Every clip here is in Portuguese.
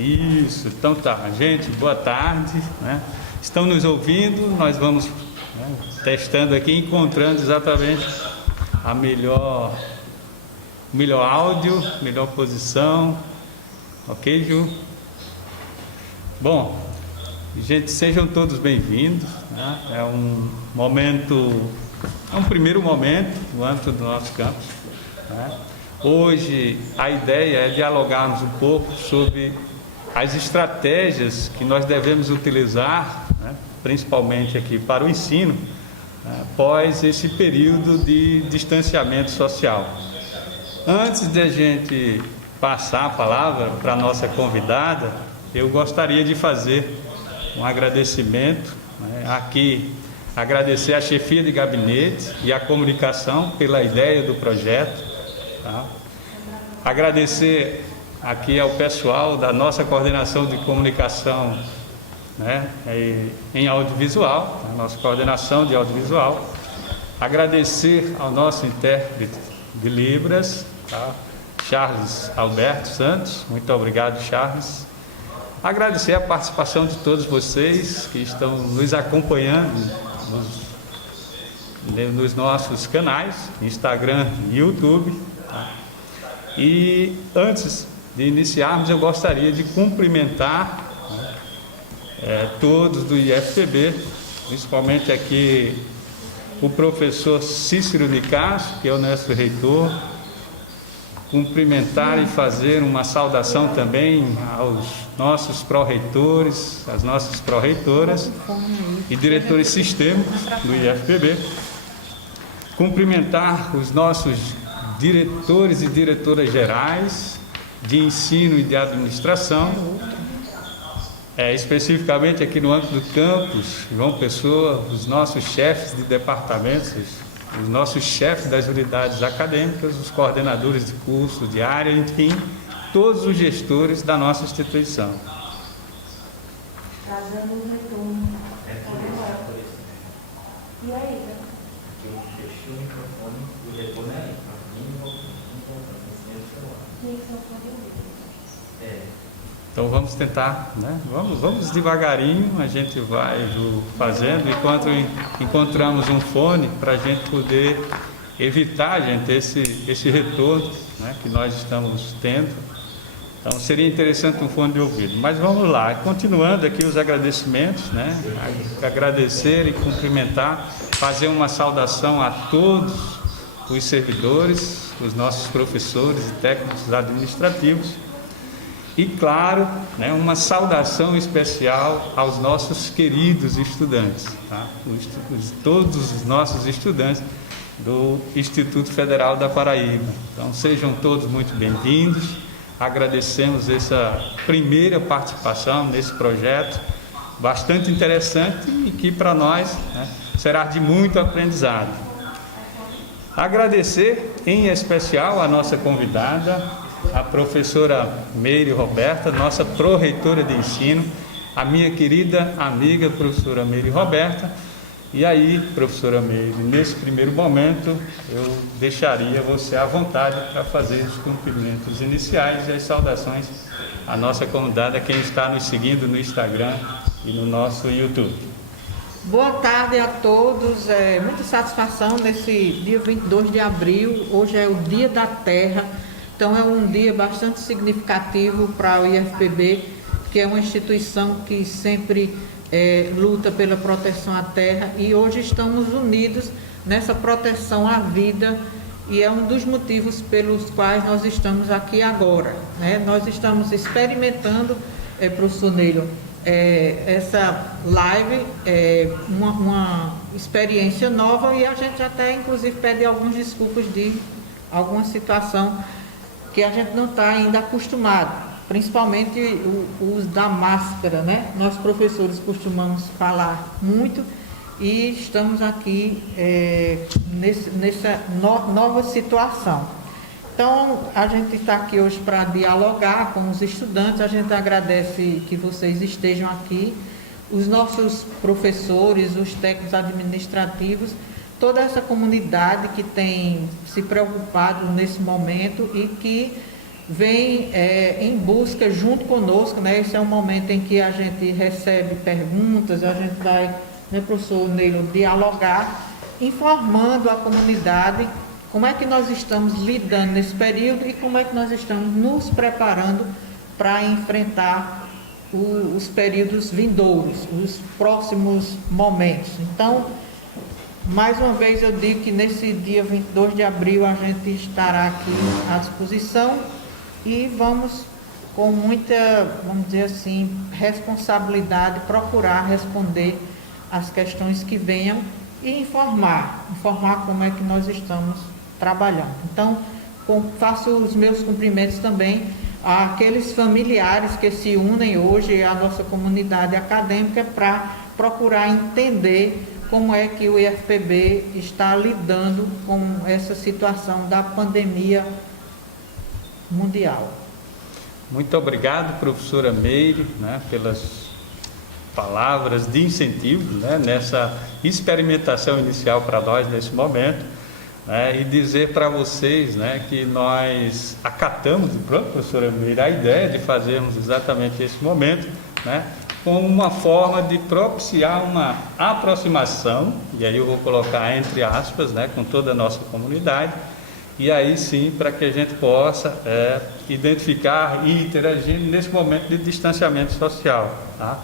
Isso, então tá, gente, boa tarde, né? Estão nos ouvindo, nós vamos, né, testando aqui, encontrando exatamente o melhor áudio, melhor posição, ok, Ju? Bom, gente, sejam todos bem-vindos, né? É um primeiro momento no âmbito do nosso campus, né? Hoje a ideia é dialogarmos um pouco sobre as estratégias que nós devemos utilizar, né, principalmente aqui para o ensino, né, após esse período de distanciamento social. Antes de a gente passar a palavra para a nossa convidada, eu gostaria de fazer um agradecimento, né, aqui, agradecer a chefia de gabinete e a comunicação pela ideia do projeto, tá? Agradecer aqui ao pessoal da nossa coordenação de comunicação, né, em audiovisual, a nossa coordenação de audiovisual. Agradecer ao nosso intérprete de Libras, tá? Charles Alberto Santos, muito obrigado, Charles. Agradecer a participação de todos vocês que estão nos acompanhando nos nossos canais, Instagram e YouTube, tá? E antes de iniciarmos, eu gostaria de cumprimentar, né, todos do IFPB, principalmente aqui o professor Cícero Nicasso, que é o nosso reitor, cumprimentar e fazer uma saudação também aos nossos pró-reitores, às nossas pró-reitoras e diretores sistêmicos do IFPB, cumprimentar os nossos diretores e diretoras gerais de ensino e de administração, especificamente aqui no âmbito do campus João Pessoa, os nossos chefes de departamentos, os nossos chefes das unidades acadêmicas, os coordenadores de curso, de área, enfim, todos os gestores da nossa instituição. Está dando um retorno. E aí? Eu fechei o microfone, o retorno é aí. Então vamos tentar, né? Vamos devagarinho, a gente vai fazendo, enquanto encontramos um fone para a gente poder evitar, gente, esse retorno, né, que nós estamos tendo. Então seria interessante um fone de ouvido. Mas vamos lá, continuando aqui os agradecimentos, né? Agradecer e cumprimentar, fazer uma saudação a todos os servidores, os nossos professores e técnicos administrativos. E claro, né, uma saudação especial aos nossos queridos estudantes, tá? Todos os nossos estudantes do Instituto Federal da Paraíba. Então sejam todos muito bem-vindos. Agradecemos essa primeira participação nesse projeto, bastante interessante e que para nós, né, será de muito aprendizado. Agradecer em especial a nossa convidada, a professora Meire Roberta, nossa pró-reitora de ensino, a minha querida amiga professora Meire Roberta. E aí, professora Meire, nesse primeiro momento, eu deixaria você à vontade para fazer os cumprimentos iniciais e as saudações à nossa convidada, quem está nos seguindo no Instagram e no nosso YouTube. Boa tarde a todos, muita satisfação nesse dia 22 de abril, hoje é o Dia da Terra. Então é um dia bastante significativo para o IFPB, que é uma instituição que sempre luta pela proteção à terra, e hoje estamos unidos nessa proteção à vida, e é um dos motivos pelos quais nós estamos aqui agora, né? Nós estamos experimentando, professor Neilo, essa live, uma experiência nova, e a gente até inclusive pede algumas desculpas de alguma situação que a gente não está ainda acostumado, principalmente o uso da máscara, né? Nós professores costumamos falar muito e estamos aqui nessa nova situação. Então, a gente está aqui hoje para dialogar com os estudantes, a gente agradece que vocês estejam aqui, os nossos professores, os técnicos administrativos, toda essa comunidade que tem se preocupado nesse momento e que vem em busca junto conosco, né? Esse é um momento em que a gente recebe perguntas, a gente vai, né, professor Neilo, dialogar, informando a comunidade como é que nós estamos lidando nesse período e como é que nós estamos nos preparando para enfrentar os períodos vindouros, os próximos momentos. Então, mais uma vez eu digo que nesse dia 22 de abril a gente estará aqui à disposição e vamos com muita, vamos dizer assim, responsabilidade procurar responder as questões que venham e informar como é que nós estamos trabalhando. Então, faço os meus cumprimentos também àqueles familiares que se unem hoje à nossa comunidade acadêmica para procurar entender como é que o IFPB está lidando com essa situação da pandemia mundial. Muito obrigado, professora Meire, né, pelas palavras de incentivo, né, nessa experimentação inicial para nós nesse momento, né, e dizer para vocês, né, que nós acatamos, pronto, professora Meire, a ideia de fazermos exatamente esse momento, né, como uma forma de propiciar uma aproximação, e aí eu vou colocar entre aspas, né, com toda a nossa comunidade, e aí sim para que a gente possa identificar e interagir nesse momento de distanciamento social, tá?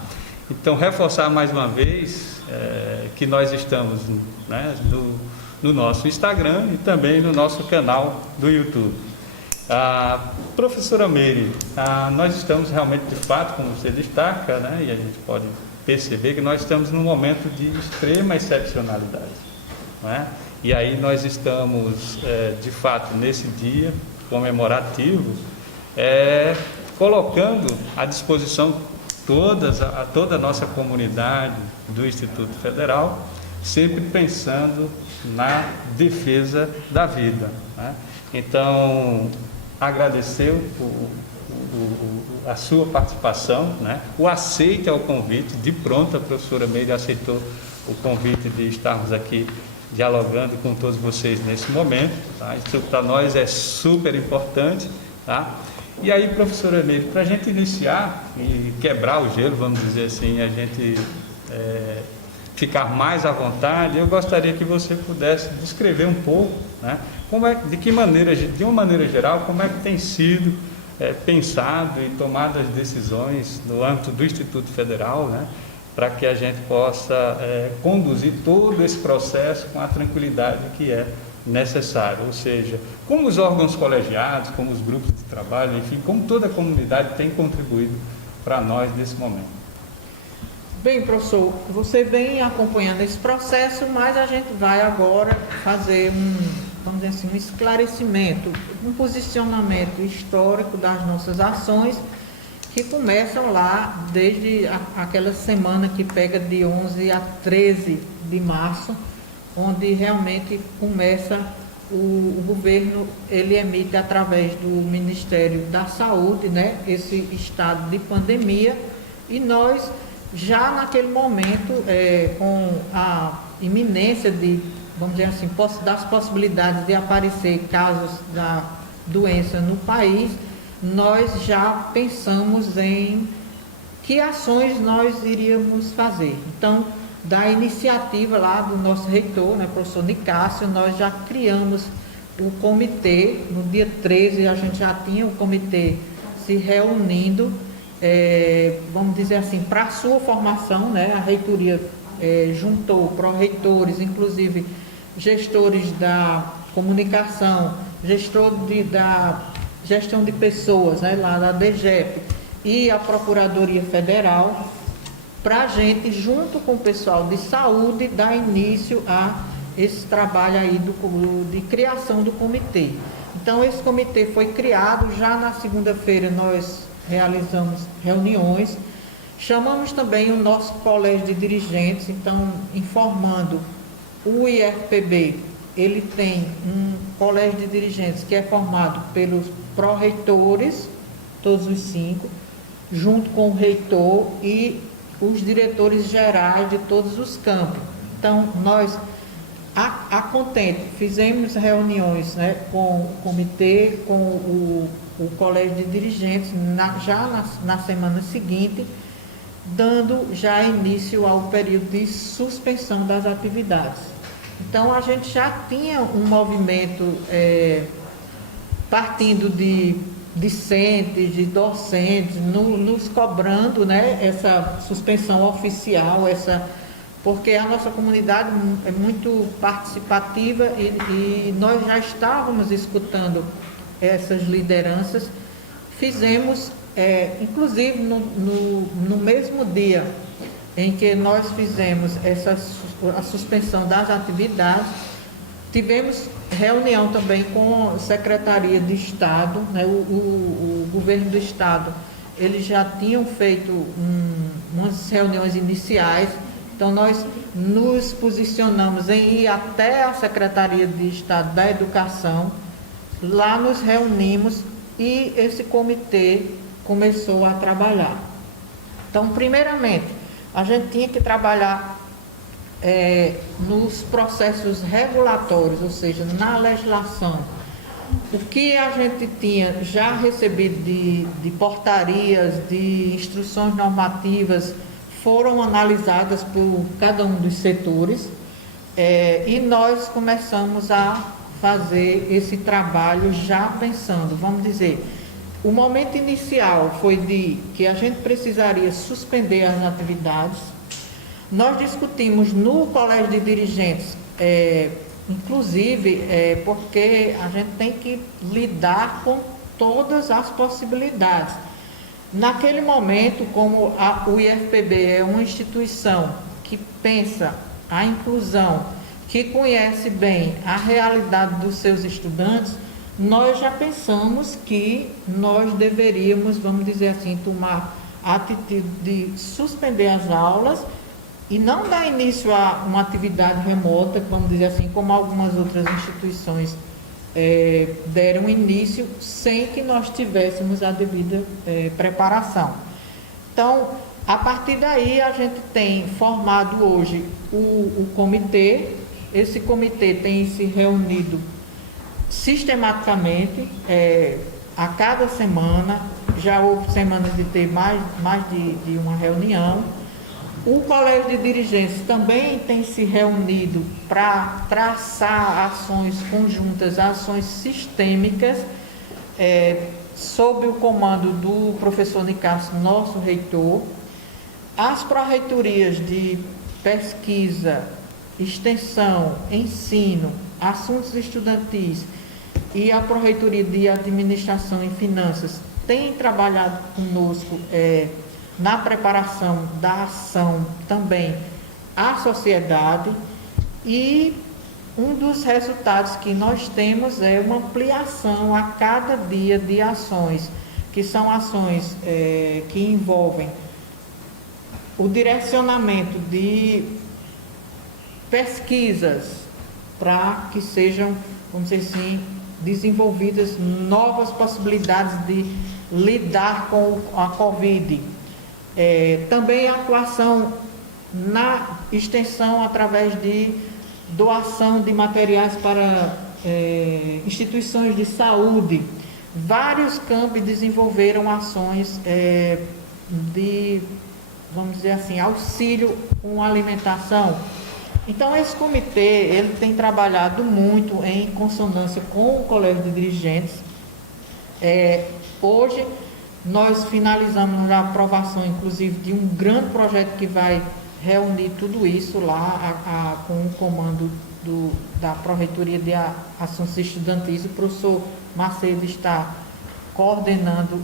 Então, reforçar mais uma vez que nós estamos, né, no nosso Instagram e também no nosso canal do YouTube. Professora Meire, nós estamos realmente, de fato, como você destaca, né, e a gente pode perceber que nós estamos num momento de extrema excepcionalidade, não é? E aí nós estamos, de fato, nesse dia comemorativo, colocando à disposição toda a nossa comunidade do Instituto Federal, sempre pensando na defesa da vida, né? Então, agradecer a sua participação, né? O aceite ao convite, de pronto a professora Meire aceitou o convite de estarmos aqui dialogando com todos vocês nesse momento, tá? Isso para nós é super importante, tá? E aí, professora Meire, para a gente iniciar e quebrar o gelo, vamos dizer assim, a gente ficar mais à vontade, eu gostaria que você pudesse descrever um pouco, né, de uma maneira geral, como é que tem sido pensado e tomado as decisões no âmbito do Instituto Federal, né, para que a gente possa conduzir todo esse processo com a tranquilidade que é necessário, ou seja, como os órgãos colegiados, como os grupos de trabalho, enfim, como toda a comunidade tem contribuído para nós nesse momento. Bem, professor, você vem acompanhando esse processo, mas a gente vai agora fazer vamos dizer assim, um esclarecimento, um posicionamento histórico das nossas ações, que começam lá desde aquela semana que pega de 11 a 13 de março, onde realmente começa o governo, ele emite através do Ministério da Saúde, né, esse estado de pandemia, e nós já naquele momento, com a iminência de, vamos dizer assim, das possibilidades de aparecer casos da doença no país, nós já pensamos em que ações nós iríamos fazer. Então, da iniciativa lá do nosso reitor, né, professor Nicásio, nós já criamos o comitê. No dia 13 a gente já tinha o comitê se reunindo, vamos dizer assim, para a sua formação, né? A reitoria juntou pró-reitores, inclusive gestores da comunicação, da gestão de pessoas, né, lá da DGEP, e a Procuradoria Federal, para a gente, junto com o pessoal de saúde, dar início a esse trabalho aí de criação do comitê. Então, esse comitê foi criado, já na segunda-feira nós realizamos reuniões, chamamos também o nosso colégio de dirigentes, então, informando o IFPB, ele tem um colégio de dirigentes que é formado pelos pró-reitores, todos os 5, junto com o reitor e os diretores gerais de todos os campos. Então, nós, a contento, fizemos reuniões, né, com o comitê, com o o colégio de dirigentes na semana seguinte, dando já início ao período de suspensão das atividades. Então, a gente já tinha um movimento partindo de discentes, de docentes, nos cobrando, né, essa suspensão oficial, porque a nossa comunidade é muito participativa e nós já estávamos escutando essas lideranças. Fizemos, inclusive no mesmo dia em que nós fizemos a suspensão das atividades, tivemos reunião também com a Secretaria de Estado, né? O governo do Estado, eles já tinham feito umas reuniões iniciais, então nós nos posicionamos em ir até a Secretaria de Estado da Educação, lá nos reunimos e esse comitê começou a trabalhar. Então, primeiramente, a gente tinha que trabalhar nos processos regulatórios, ou seja, na legislação. O que a gente tinha já recebido de portarias, de instruções normativas, foram analisadas por cada um dos setores, e nós começamos a fazer esse trabalho já pensando, vamos dizer, o momento inicial foi de que a gente precisaria suspender as atividades. Nós discutimos no colégio de dirigentes, inclusive porque a gente tem que lidar com todas as possibilidades. Naquele momento, como o IFPB é uma instituição que pensa a inclusão, que conhece bem a realidade dos seus estudantes, nós já pensamos que nós deveríamos, vamos dizer assim, tomar a atitude de suspender as aulas e não dar início a uma atividade remota, vamos dizer assim, como algumas outras instituições deram início, sem que nós tivéssemos a devida preparação. Então, a partir daí, a gente tem formado hoje o comitê. Esse comitê tem se reunido sistematicamente, a cada semana. Já houve semanas de ter mais de uma reunião. O colégio de dirigentes também tem se reunido para traçar ações conjuntas, ações sistêmicas, sob o comando do professor Nicásio, nosso reitor. As pró-reitorias de pesquisa, extensão, ensino, assuntos estudantis e a pró-reitoria de administração e finanças têm trabalhado conosco na preparação da ação também à sociedade, e um dos resultados que nós temos é uma ampliação a cada dia de ações, que são ações que envolvem o direcionamento de pesquisas para que sejam, vamos dizer assim, desenvolvidas novas possibilidades de lidar com a Covid. Também a atuação na extensão através de doação de materiais para instituições de saúde. Vários campos desenvolveram ações de, vamos dizer assim, auxílio com alimentação. Então, esse comitê, ele tem trabalhado muito em consonância com o colégio de dirigentes. Hoje, nós finalizamos a aprovação, inclusive, de um grande projeto que vai reunir tudo isso lá com o comando da Pró-Reitoria de Assuntos Estudantis. O professor Macedo está coordenando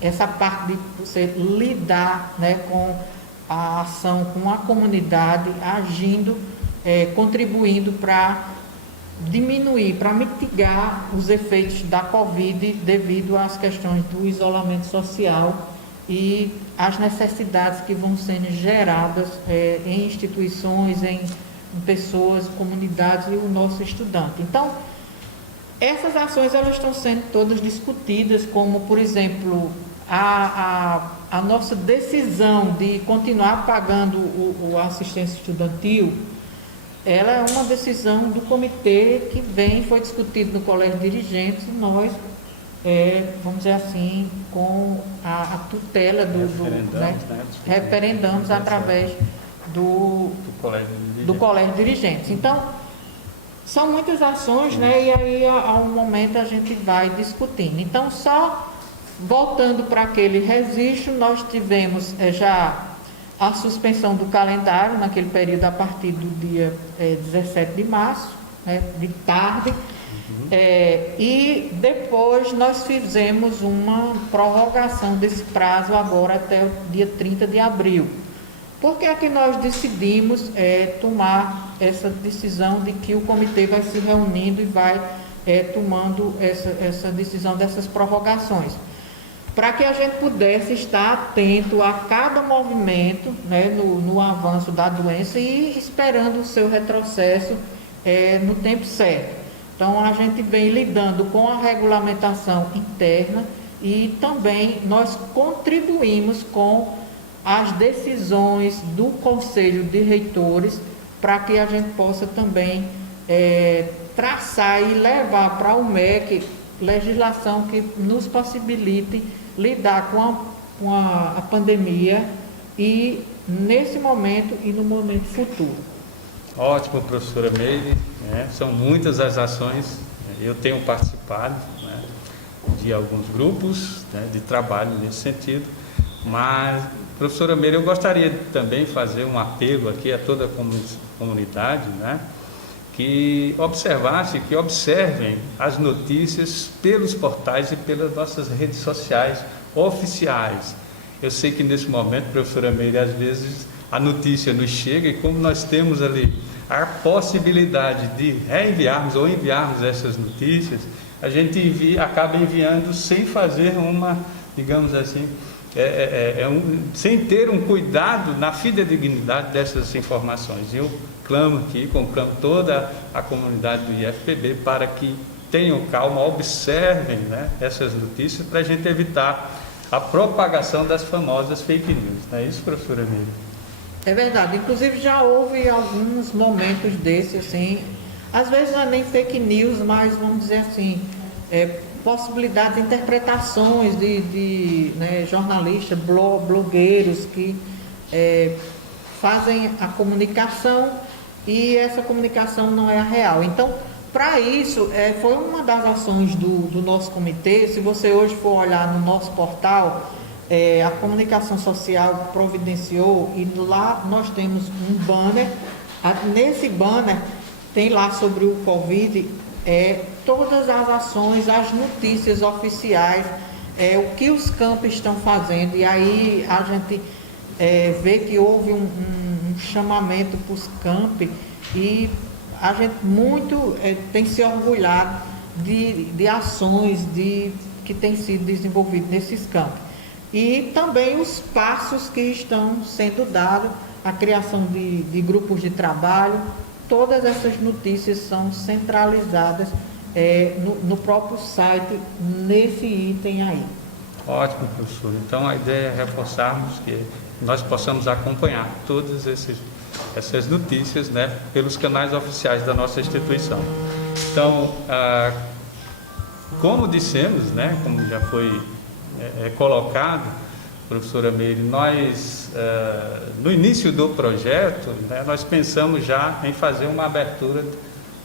essa parte de você lidar, né, com a ação, com a comunidade, agindo, contribuindo para diminuir, para mitigar os efeitos da Covid devido às questões do isolamento social e as necessidades que vão sendo geradas em instituições, em pessoas, comunidades e o nosso estudante. Então, essas ações elas estão sendo todas discutidas, como, por exemplo, a nossa decisão de continuar pagando a assistência estudantil. Ela é uma decisão do comitê que foi discutido no colégio de dirigentes, e nós vamos dizer assim, com a tutela referendamos através do colégio de dirigentes. Então, são muitas ações, né? E aí, a um momento, a gente vai discutindo. Então, só voltando para aquele registro, nós tivemos já a suspensão do calendário, naquele período, a partir do dia 17 de março, né, de tarde. E depois nós fizemos uma prorrogação desse prazo agora até o dia 30 de abril. Por que é que nós decidimos tomar essa decisão de que o comitê vai se reunindo e vai tomando essa decisão dessas prorrogações? Para que a gente pudesse estar atento a cada movimento, né, no avanço da doença e esperando o seu retrocesso no tempo certo. Então, a gente vem lidando com a regulamentação interna e também nós contribuímos com as decisões do Conselho de Reitores para que a gente possa também traçar e levar para o MEC legislação que nos possibilite lidar com a pandemia e nesse momento e no momento futuro. Ótimo, professora Meire, são muitas as ações, eu tenho participado, né, de alguns grupos, né, de trabalho nesse sentido, mas, professora Meire, eu gostaria de também fazer um apelo aqui a toda a comunidade, né, que observem as notícias pelos portais e pelas nossas redes sociais oficiais. Eu sei que nesse momento, professora Meire, às vezes a notícia nos chega e como nós temos ali a possibilidade de reenviarmos ou enviarmos essas notícias, a gente acaba enviando sem fazer uma, digamos assim, sem ter um cuidado na fidedignidade dessas informações. Eu clamo aqui, conclamo toda a comunidade do IFPB para que tenham calma, observem, né, essas notícias para a gente evitar a propagação das famosas fake news. Não é isso, professora Meire? É verdade, inclusive já houve alguns momentos desses, assim, às vezes não é nem fake news, mas vamos dizer assim, possibilidade de interpretações de jornalistas, blogueiros que fazem a comunicação e essa comunicação não é a real. Então, para isso, foi uma das ações do nosso comitê. Se você hoje for olhar no nosso portal, a comunicação social providenciou e lá nós temos um banner. Nesse banner tem lá sobre o Covid todas as ações, as notícias oficiais, o que os campos estão fazendo. E aí a gente vê que houve um chamamento para os campi e a gente muito tem se orgulhado de ações que têm sido desenvolvidas nesses campos. E também os passos que estão sendo dados, a criação de grupos de trabalho, todas essas notícias são centralizadas no próprio site, nesse item aí. Ótimo, professor. Então, a ideia é reforçarmos que nós possamos acompanhar todas essas notícias, né, pelos canais oficiais da nossa instituição. Então, como dissemos, né, como já foi colocado, professora Meire, nós, no início do projeto, né, nós pensamos já em fazer uma abertura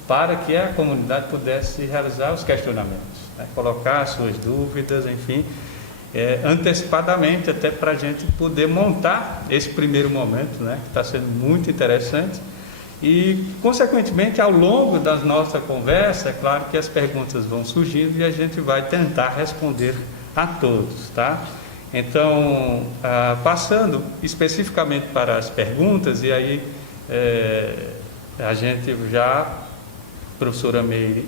para que a comunidade pudesse realizar os questionamentos, né, colocar suas dúvidas, enfim, antecipadamente, até para a gente poder montar esse primeiro momento, né, que está sendo muito interessante. E, consequentemente, ao longo da nossa conversa, é claro que as perguntas vão surgindo e a gente vai tentar responder a todos, tá? Então, passando especificamente para as perguntas, e aí a gente já, professora Meire,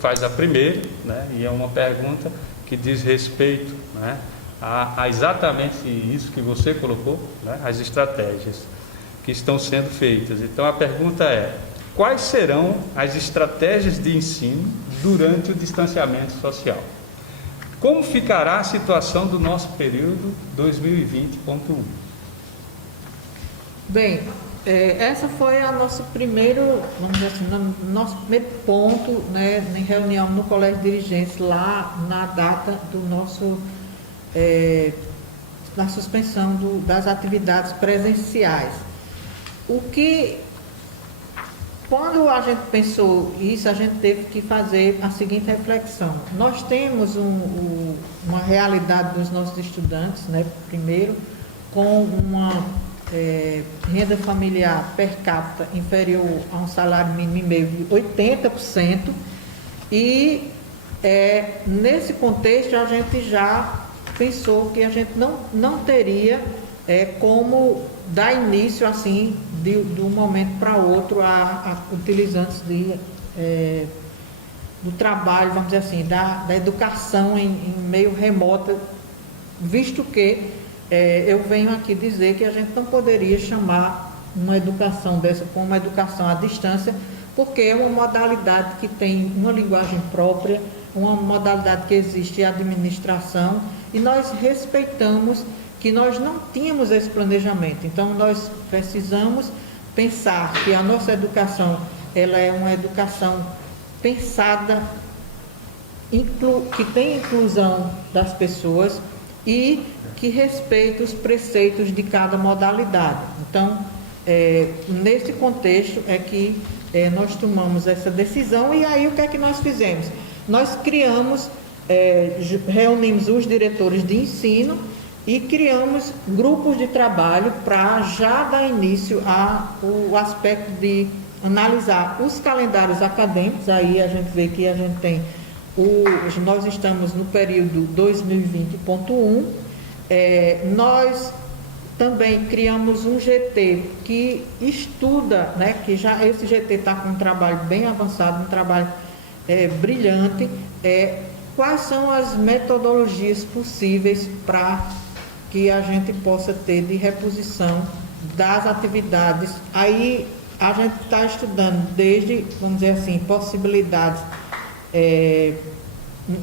faz a primeira, né? E é uma pergunta que diz respeito, né, a exatamente isso que você colocou, né, as estratégias que estão sendo feitas. Então, a pergunta é: quais serão as estratégias de ensino durante o distanciamento social? Como ficará a situação do nosso período 2020.1? Bem, Essa foi a nosso primeiro, vamos dizer assim, nosso primeiro ponto, né, em reunião no Colégio de Dirigentes, lá na data do nosso, da suspensão das atividades presenciais. Quando a gente pensou isso, a gente teve que fazer a seguinte reflexão. Nós temos uma realidade dos nossos estudantes, né, primeiro, com uma renda familiar per capita inferior a um salário mínimo e meio de 80%, e nesse contexto a gente já pensou que a gente não teria como dar início assim de um momento para outro a utilizantes do trabalho, vamos dizer assim, da educação em meio remoto, visto que eu venho aqui dizer que a gente não poderia chamar uma educação dessa como uma educação à distância, porque é uma modalidade que tem uma linguagem própria, uma modalidade que existe administração, e nós respeitamos que nós não tínhamos esse planejamento. Então, nós precisamos pensar que a nossa educação, ela é uma educação pensada, que tem inclusão das pessoas e que respeita os preceitos de cada modalidade. Então, nesse contexto é que nós tomamos essa decisão, e aí o que é que nós fizemos? Nós reunimos os diretores de ensino e criamos grupos de trabalho para já dar início ao aspecto de analisar os calendários acadêmicos. Aí a gente vê que a gente tem, nós estamos no período 2020.1, nós também criamos um GT que estuda, né, que já esse GT está com um trabalho bem avançado, um trabalho brilhante, quais são as metodologias possíveis para que a gente possa ter de reposição das atividades. Aí a gente está estudando desde, vamos dizer assim, possibilidades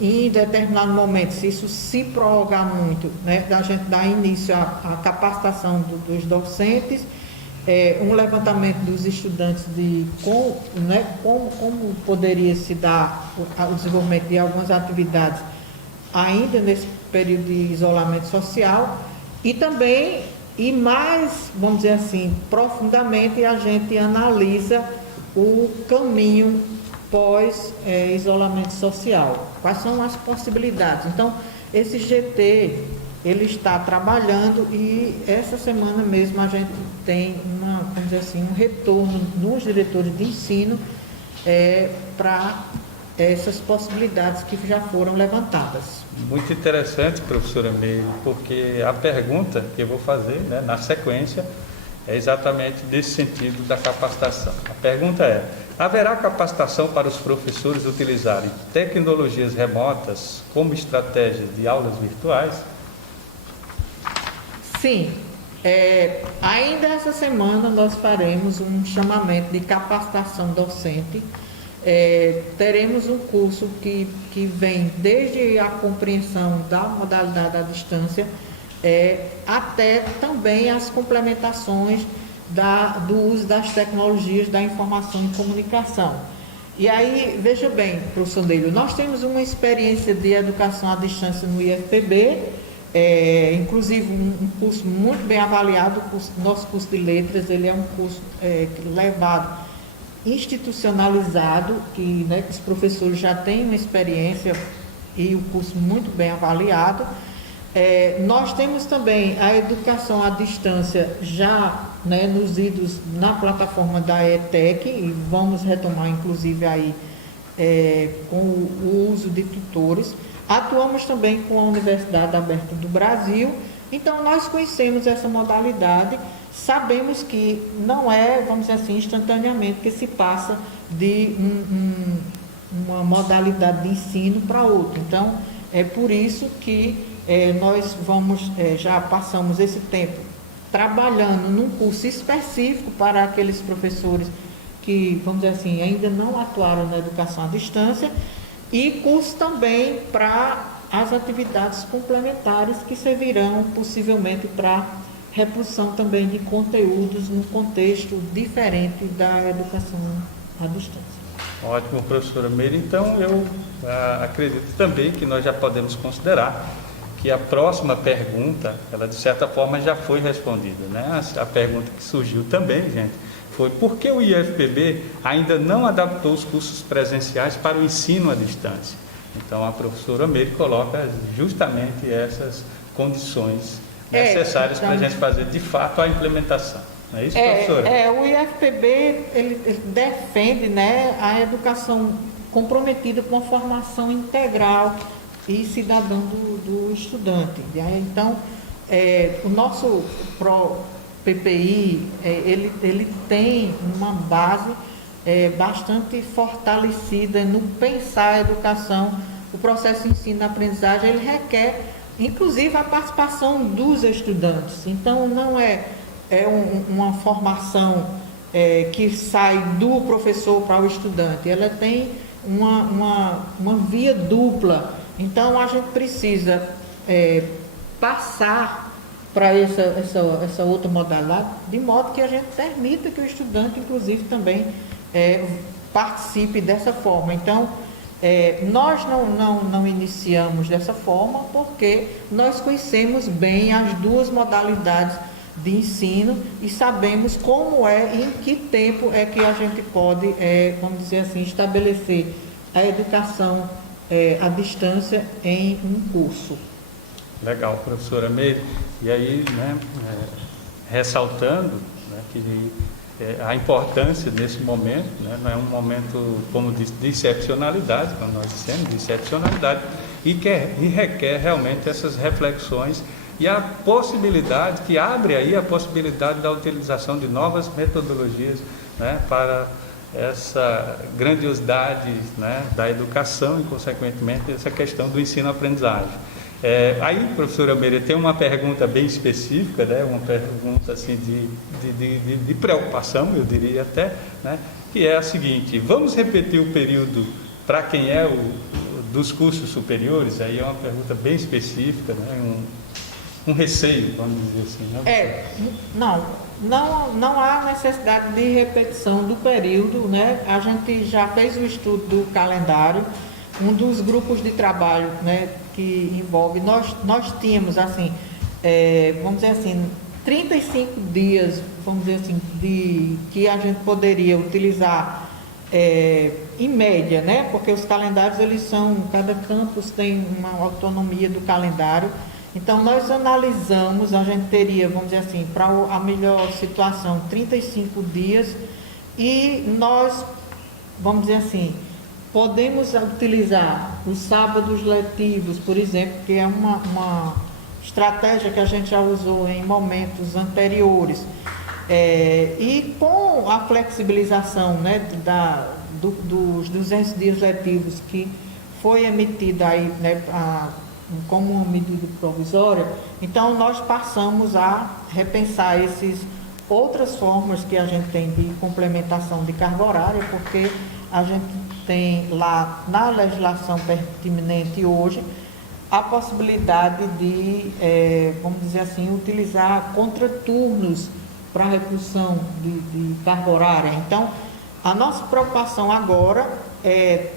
em determinado momento, se isso se prorrogar muito, né, da gente dar início à capacitação dos docentes, um levantamento dos estudantes de como poderia se dar o desenvolvimento de algumas atividades ainda nesse período de isolamento social, e também, e mais, vamos dizer assim, profundamente, a gente analisa o caminho pós isolamento social. Quais são as possibilidades? Então, esse GT, ele está trabalhando, e essa semana mesmo a gente tem vamos dizer assim, um retorno nos diretores de ensino para essas possibilidades que já foram levantadas. Muito interessante, professora Meire, porque a pergunta que eu vou fazer, né, na sequência, é exatamente desse sentido da capacitação. A pergunta é: haverá capacitação para os professores utilizarem tecnologias remotas como estratégia de aulas virtuais? Sim. Ainda essa semana nós faremos um chamamento de capacitação docente. Teremos um curso que vem desde a compreensão da modalidade à distância, até também as complementações do uso das tecnologias da informação e comunicação. E aí, veja bem, professor Neilo, nós temos uma experiência de educação à distância no IFPB, inclusive um curso muito bem avaliado. Nosso curso de letras, ele é um curso levado, institucionalizado, que os professores já têm uma experiência, e o curso muito bem avaliado. Nós temos também a educação à distância já nos idos na plataforma da ETEC, e vamos retomar inclusive aí com o uso de tutores. Atuamos também com a Universidade Aberta do Brasil. Então nós conhecemos essa modalidade, sabemos que não é, vamos dizer assim, instantaneamente que se passa de uma modalidade de ensino para outra. Então é por isso que nós já passamos esse tempo trabalhando num curso específico para aqueles professores que, vamos dizer assim, ainda não atuaram na educação à distância, e curso também para as atividades complementares que servirão possivelmente para reposição também de conteúdos num contexto diferente da educação à distância. Ótimo, professora Meire. Então, eu acredito também que nós já podemos considerar que a próxima pergunta, ela de certa forma já foi respondida, né? A pergunta que surgiu também, gente, foi por que o IFPB ainda não adaptou os cursos presenciais para o ensino à distância? Então, a professora Meire coloca justamente essas condições necessárias para a gente fazer, de fato, a implementação. Não é isso, professora? O IFPB, ele defende, né, a educação comprometida com a formação integral e cidadão do estudante. Então, o nosso PPI, ele tem uma base bastante fortalecida no pensar a educação, o processo de ensino-aprendizagem, ele requer, inclusive, a participação dos estudantes. Então, não é uma formação que sai do professor para o estudante, ela tem uma via dupla. Então, a gente precisa passar para essa outra modalidade, de modo que a gente permita que o estudante, inclusive, também participe dessa forma. Então, nós não iniciamos dessa forma porque nós conhecemos bem as duas modalidades de ensino e sabemos como e em que tempo é que a gente pode, vamos dizer assim, estabelecer a educação à distância em um curso. Legal, professora Meire. E aí, né, ressaltando, né, que a importância nesse momento, né, não é um momento, como disse, de excepcionalidade, como nós dissemos, de excepcionalidade, e requer realmente essas reflexões e a possibilidade, que abre aí a possibilidade da utilização de novas metodologias, né, para essa grandiosidade, né, da educação e, consequentemente, essa questão do ensino-aprendizagem. Aí, professora Meire, tem uma pergunta bem específica, né, uma pergunta assim, de preocupação, eu diria até, né, que é a seguinte: vamos repetir o período para quem é dos cursos superiores? Aí é uma pergunta bem específica, né, um receio, vamos dizer assim. Né? Não há necessidade de repetição do período, né? A gente já fez o estudo do calendário, um dos grupos de trabalho, né, que envolve, nós tínhamos, assim, vamos dizer assim, 35 dias, vamos dizer assim, que a gente poderia utilizar em média, né? Porque os calendários, cada campus tem uma autonomia do calendário. Então, nós analisamos, a gente teria, vamos dizer assim, para a melhor situação, 35 dias, e nós, vamos dizer assim, podemos utilizar os sábados letivos, por exemplo, que é uma estratégia que a gente já usou em momentos anteriores, e com a flexibilização, né, dos 200 dias letivos que foi emitida aí, né, como uma medida provisória, então nós passamos a repensar essas outras formas que a gente tem de complementação de carga horária, porque a gente tem lá na legislação pertinente hoje a possibilidade de, vamos dizer assim, utilizar contraturnos para reposição de carga horária. Então, a nossa preocupação agora é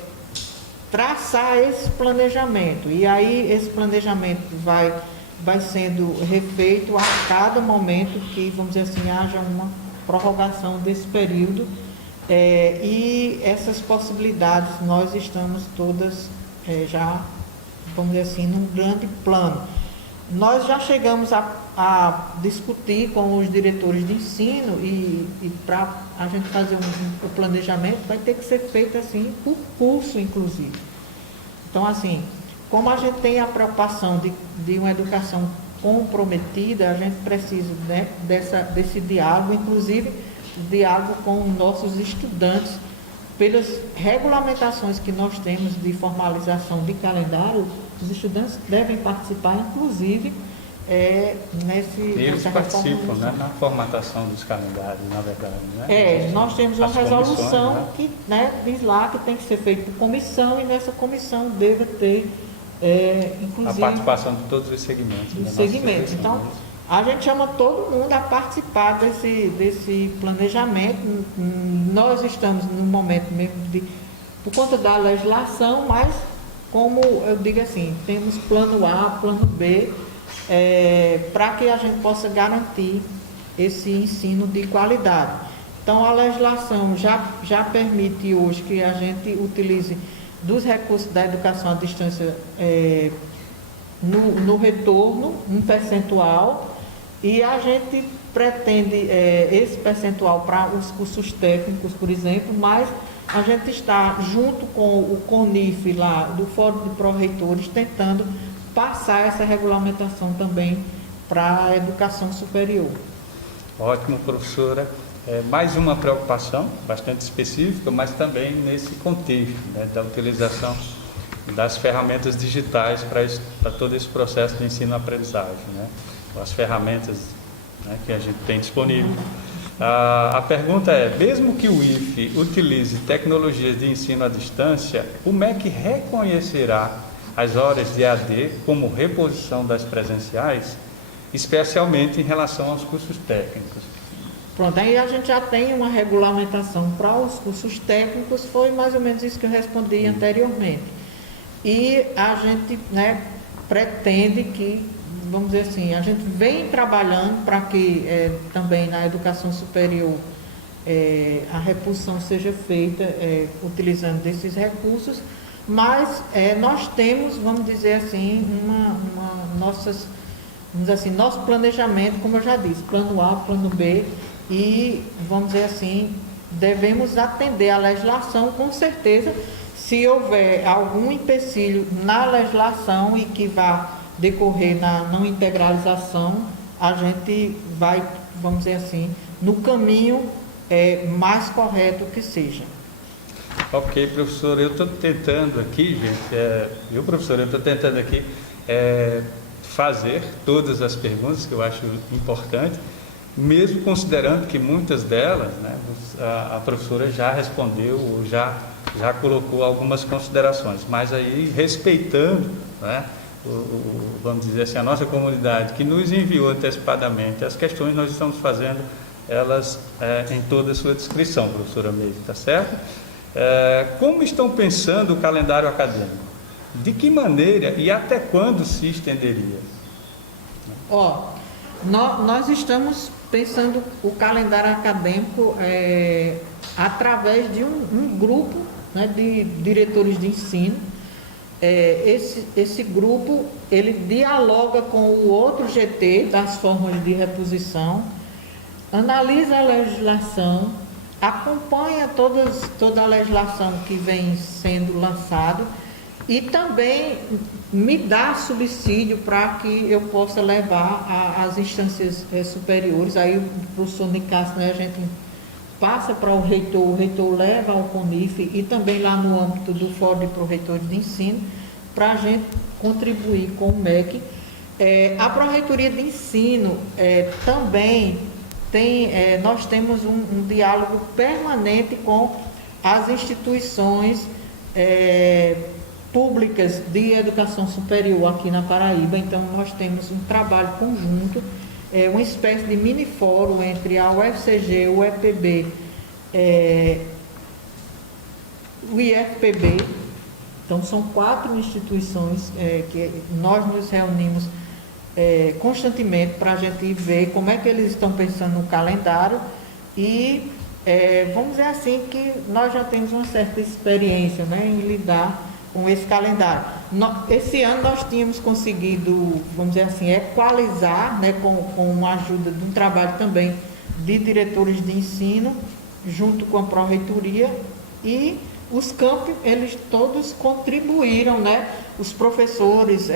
traçar esse planejamento, e aí esse planejamento vai sendo refeito a cada momento que, vamos dizer assim, haja uma prorrogação desse período, e essas possibilidades nós estamos todas já, vamos dizer assim, num grande plano. Nós já chegamos a discutir com os diretores de ensino e para a gente fazer o planejamento vai ter que ser feito assim por curso, inclusive. Então, assim, como a gente tem a preocupação de uma educação comprometida, a gente precisa, né, desse diálogo, inclusive diálogo com nossos estudantes, pelas regulamentações que nós temos de formalização de calendário. Os estudantes devem participar, inclusive, eles participam, né, na formatação dos calendários, na verdade. Né? Nós temos uma resolução, né, que, né, diz lá que tem que ser feito por comissão, e nessa comissão deve ter, inclusive, a participação de todos os segmentos. Então, a gente chama todo mundo a participar desse planejamento. Nós estamos no momento mesmo por conta da legislação, mas como eu digo assim, temos plano A, plano B, para que a gente possa garantir esse ensino de qualidade. Então, a legislação já permite hoje que a gente utilize dos recursos da educação à distância no retorno, um percentual, e a gente pretende esse percentual para os cursos técnicos, por exemplo, mas a gente está junto com o CONIF lá do Fórum de Pró-Reitores tentando passar essa regulamentação também para a educação superior. Ótimo, professora. Mais uma preocupação bastante específica, mas também nesse contexto, né, da utilização das ferramentas digitais para todo esse processo de ensino-aprendizagem, né? As ferramentas, né, que a gente tem disponível. A pergunta é, mesmo que o IFE utilize tecnologias de ensino à distância, o MEC reconhecerá as horas de AD como reposição das presenciais, especialmente em relação aos cursos técnicos? Pronto, aí a gente já tem uma regulamentação para os cursos técnicos, foi mais ou menos isso que eu respondi anteriormente. E a gente, né, pretende que, vamos dizer assim, a gente vem trabalhando para que também na educação superior a reposição seja feita utilizando desses recursos, mas nós temos, vamos dizer assim, vamos dizer assim, nosso planejamento, como eu já disse, plano A, plano B, e, vamos dizer assim, devemos atender à legislação, com certeza, se houver algum empecilho na legislação e que vá decorrer na não integralização, a gente vai, vamos dizer assim, no caminho mais correto que seja. Ok, professor, eu estou tentando aqui, gente, professor, eu estou tentando aqui fazer todas as perguntas que eu acho importante, mesmo considerando que muitas delas, né, a professora já respondeu ou já colocou algumas considerações, mas aí respeitando, né, vamos dizer assim, a nossa comunidade que nos enviou antecipadamente as questões, nós estamos fazendo elas em toda a sua descrição, professora Meire, está certo? Como estão pensando o calendário acadêmico? De que maneira e até quando se estenderia? Nós estamos pensando o calendário acadêmico através de um grupo, né, de diretores de ensino. Esse grupo, ele dialoga com o outro GT das formas de reposição, analisa a legislação, acompanha toda a legislação que vem sendo lançada e também me dá subsídio para que eu possa levar às instâncias superiores. Aí o professor Nicásio, né, a gente passa para o reitor leva ao CONIF e também lá no âmbito do Fórum de Pró-Reitores de Ensino, para a gente contribuir com o MEC. A Pró-Reitoria de Ensino também nós temos um diálogo permanente com as instituições públicas de educação superior aqui na Paraíba. Então, nós temos um trabalho conjunto, uma espécie de mini fórum entre a UFCG, o EPB, o IFPB. Então, são 4 instituições que nós nos reunimos constantemente para a gente ver como é que eles estão pensando no calendário e vamos dizer assim que nós já temos uma certa experiência, né, em lidar com esse calendário. Esse ano nós tínhamos conseguido, vamos dizer assim, equalizar, né, com a ajuda de um trabalho também de diretores de ensino, junto com a Pró-Reitoria, e os campos, eles todos contribuíram, né? Os professores,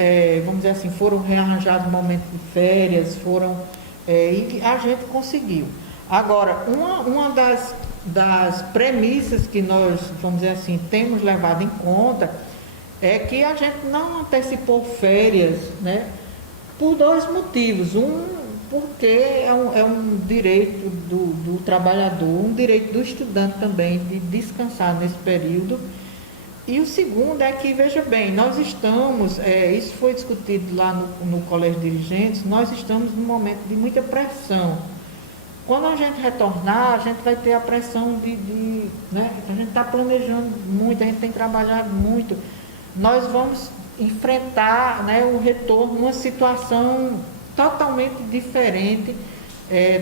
vamos dizer assim, foram rearranjados momentos de férias, e a gente conseguiu. Agora, uma das premissas que nós, vamos dizer assim, temos levado em conta é que a gente não antecipou férias, né, por 2 motivos. Porque é um direito do trabalhador, um direito do estudante também de descansar nesse período. E o segundo é que, veja bem, nós estamos, isso foi discutido lá no Colégio de Dirigentes, nós estamos num momento de muita pressão. Quando a gente retornar, a gente vai ter a pressão né? A gente está planejando muito, a gente tem trabalhado muito. Nós vamos enfrentar, né, o retorno numa situação totalmente diferente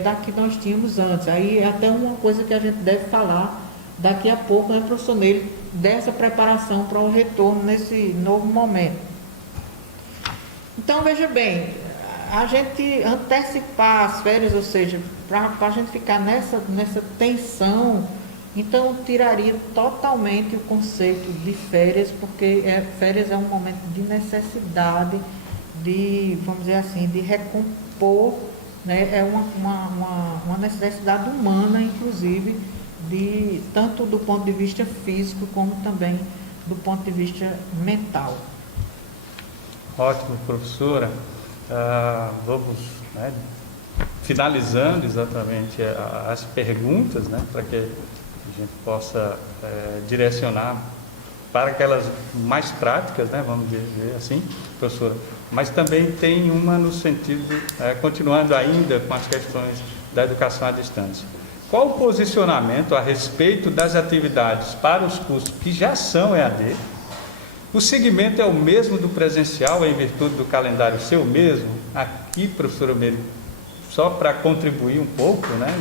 da que nós tínhamos antes. Aí é até uma coisa que a gente deve falar daqui a pouco, né, professor Nery, dessa preparação para o retorno nesse novo momento. Então, veja bem, a gente antecipar as férias, ou seja, para a gente ficar nessa tensão, então tiraria totalmente o conceito de férias, porque férias é um momento de necessidade, vamos dizer assim, de recompor, né? É uma necessidade humana, inclusive, tanto do ponto de vista físico, como também do ponto de vista mental. Ótimo, professora. Vamos, né, finalizando exatamente as perguntas, né, para que a gente possa direcionar para aquelas mais práticas, né, vamos dizer assim, professora. Mas também tem uma no sentido, continuando ainda com as questões da educação à distância. Qual o posicionamento a respeito das atividades para os cursos que já são EAD? O segmento é o mesmo do presencial em virtude do calendário ser o mesmo? Aqui, professora Meire, só para contribuir um pouco, né,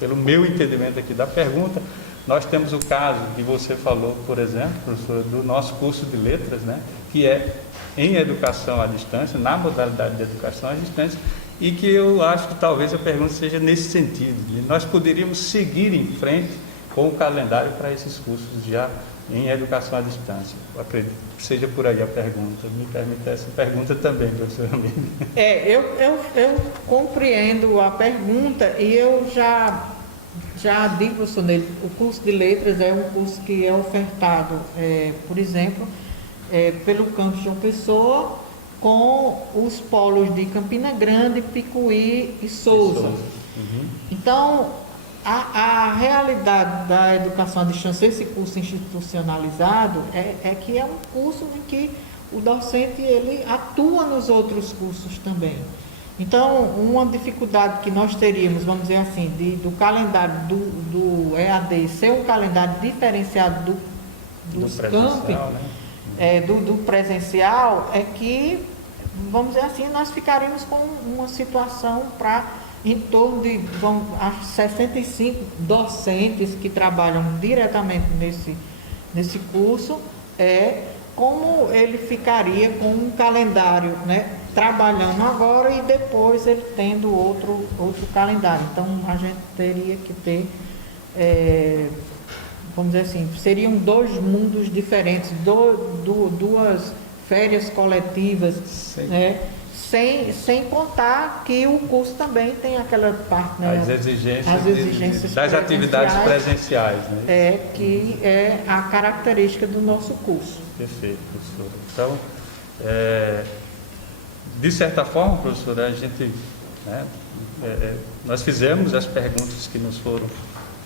pelo meu entendimento aqui da pergunta, nós temos o caso que você falou, por exemplo, professora, do nosso curso de letras, né, que é em educação à distância, na modalidade de educação à distância, e que eu acho que talvez a pergunta seja nesse sentido, de nós poderíamos seguir em frente com o calendário para esses cursos já em educação à distância. Eu acredito que seja por aí a pergunta. Me permite essa pergunta também, professora Meire. Eu compreendo a pergunta e eu já digo, professor Nery, o curso de letras é um curso que é ofertado, por exemplo, pelo campus João Pessoa, com os polos de Campina Grande, Picuí e Souza. Uhum. Então, a realidade da educação à distância, esse curso institucionalizado, é que é um curso em que o docente ele atua nos outros cursos também. Então, uma dificuldade que nós teríamos, vamos dizer assim, do calendário do EAD ser um calendário diferenciado dos campi, né? Do presencial, é que, vamos dizer assim, nós ficaríamos com uma situação em torno de 65 docentes que trabalham diretamente nesse curso, como ele ficaria com um calendário, né, trabalhando agora e depois ele tendo outro calendário. Então, a gente teria que ter, vamos dizer assim, seriam dois mundos diferentes, duas férias coletivas, né? Sem contar que o curso também tem aquela parte, né, as exigências das atividades presenciais, né? Que é a característica do nosso curso. Perfeito, professora. Então, de certa forma, professora, a gente, né, nós fizemos as perguntas que nos foram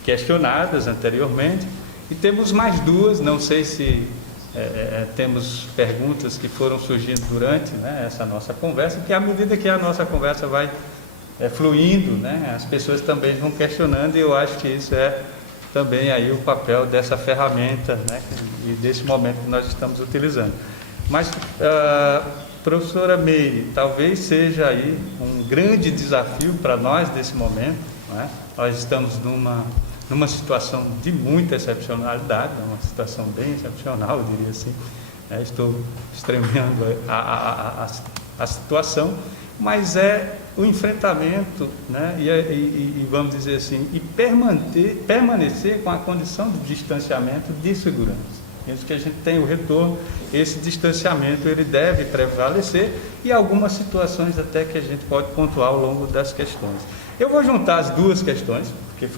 questionadas anteriormente e temos mais duas, não sei se temos perguntas que foram surgindo durante, né, essa nossa conversa, que à medida que a nossa conversa vai fluindo, né, as pessoas também vão questionando, e eu acho que isso é também aí o papel dessa ferramenta, né, e desse momento que nós estamos utilizando. Mas, professora Meire, talvez seja aí um grande desafio para nós nesse momento, né? Nós estamos numa situação de muita excepcionalidade, uma situação bem excepcional, eu diria assim, né? Estou extremando a situação, mas é o enfrentamento, né? E vamos dizer assim, e permanecer com a condição de distanciamento de segurança. Isso que a gente tem o retorno, esse distanciamento ele deve prevalecer, e algumas situações até que a gente pode pontuar ao longo das questões. Eu vou juntar as duas questões, porque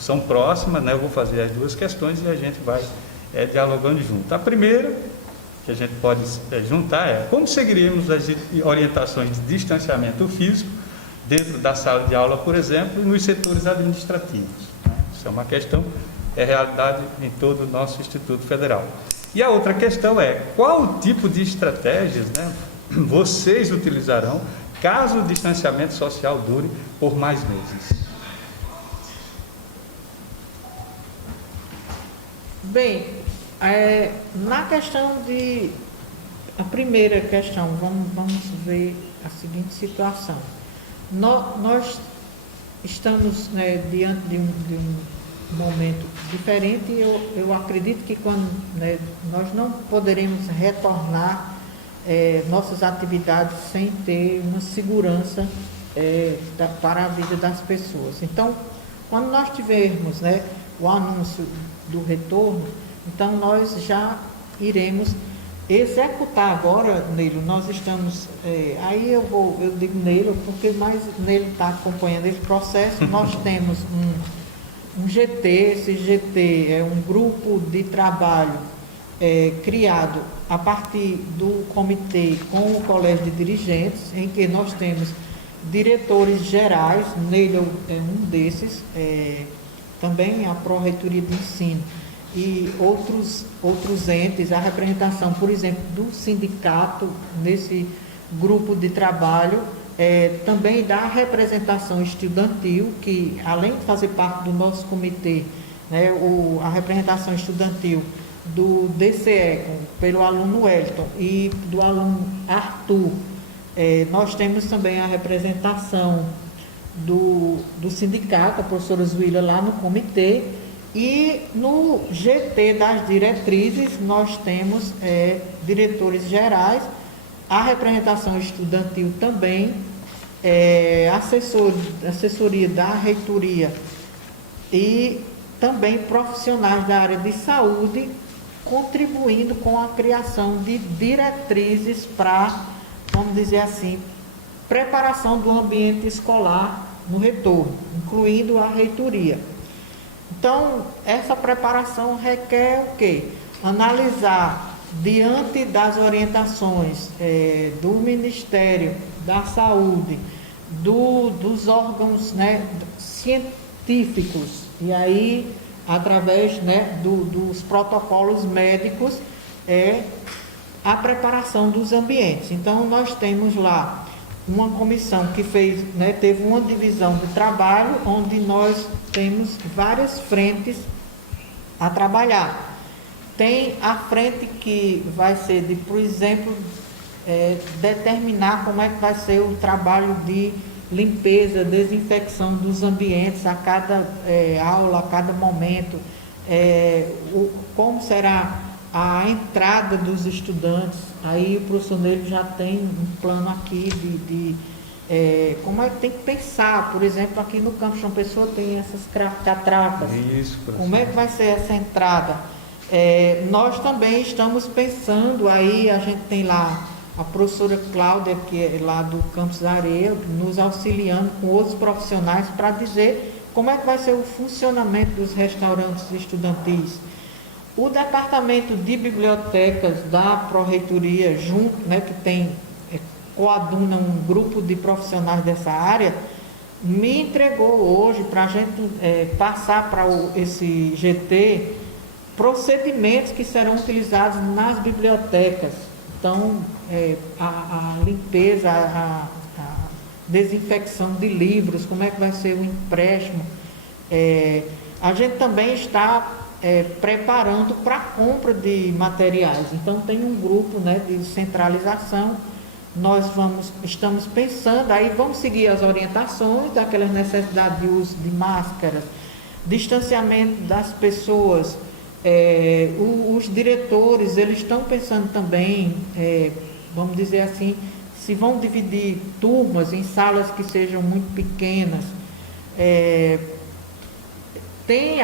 são próximas, né? Eu vou fazer as duas questões e a gente vai dialogando junto. A primeira que a gente pode juntar é: como seguiríamos as orientações de distanciamento físico dentro da sala de aula, por exemplo, e nos setores administrativos, né? Isso é uma questão, é realidade em todo o nosso Instituto Federal. E a outra questão é, qual tipo de estratégias, né, vocês utilizarão caso o distanciamento social dure por mais meses? Bem, na questão de... A primeira questão, vamos ver a seguinte situação. Nós estamos, né, diante de um momento diferente. Eu acredito que quando, né, nós não poderemos retornar nossas atividades sem ter uma segurança para a vida das pessoas. Então, quando nós tivermos, né, o anúncio do retorno, então nós já iremos executar agora, Neilo. Nós estamos, aí eu digo Neilo, porque mais Neilo está acompanhando esse processo. Nós temos um GT, esse GT é um grupo de trabalho criado a partir do comitê com o colégio de dirigentes, em que nós temos diretores gerais, Neilo é um desses, também a Pró-Reitoria de Ensino e outros entes, a representação, por exemplo, do sindicato nesse grupo de trabalho, também da representação estudantil, que além de fazer parte do nosso comitê, né, a representação estudantil do DCE, pelo aluno Wellington e do aluno Arthur, nós temos também a representação do sindicato, a professora Zuília lá no comitê, e no GT das diretrizes nós temos diretores gerais, a representação estudantil também, assessoria da reitoria e também profissionais da área de saúde, contribuindo com a criação de diretrizes para, vamos dizer assim, preparação do ambiente escolar no retorno, incluindo a reitoria. Então, essa preparação requer o quê? Analisar, diante das orientações do Ministério da Saúde, dos órgãos, né, científicos, e aí, através, né, dos protocolos médicos, a preparação dos ambientes. Então, nós temos lá uma comissão que fez, né, teve uma divisão de trabalho, onde nós temos várias frentes a trabalhar. Tem a frente que vai ser de, por exemplo, determinar como é que vai ser o trabalho de limpeza, desinfecção dos ambientes a cada aula, a cada momento, como será a entrada dos estudantes. Aí o professor Neilo já tem um plano aqui de como é que tem que pensar, por exemplo, aqui no Campus João Pessoa tem essas catracas. Isso, professor. Como é que vai ser essa entrada? Nós também estamos pensando, aí a gente tem lá a professora Cláudia, que é lá do Campus Areia, nos auxiliando com outros profissionais para dizer como é que vai ser o funcionamento dos restaurantes estudantis. O departamento de bibliotecas da Pró-Reitoria, junto, né, que tem, coaduna um grupo de profissionais dessa área, me entregou hoje para a gente passar para esse GT procedimentos que serão utilizados nas bibliotecas. Então, a limpeza, a desinfecção de livros, como é que vai ser o empréstimo. A gente também está preparando para a compra de materiais. Então, tem um grupo, né, de centralização. Nós estamos pensando, aí vamos seguir as orientações daquelas necessidades de uso de máscaras, distanciamento das pessoas. Os diretores, eles estão pensando também, vamos dizer assim, se vão dividir turmas em salas que sejam muito pequenas.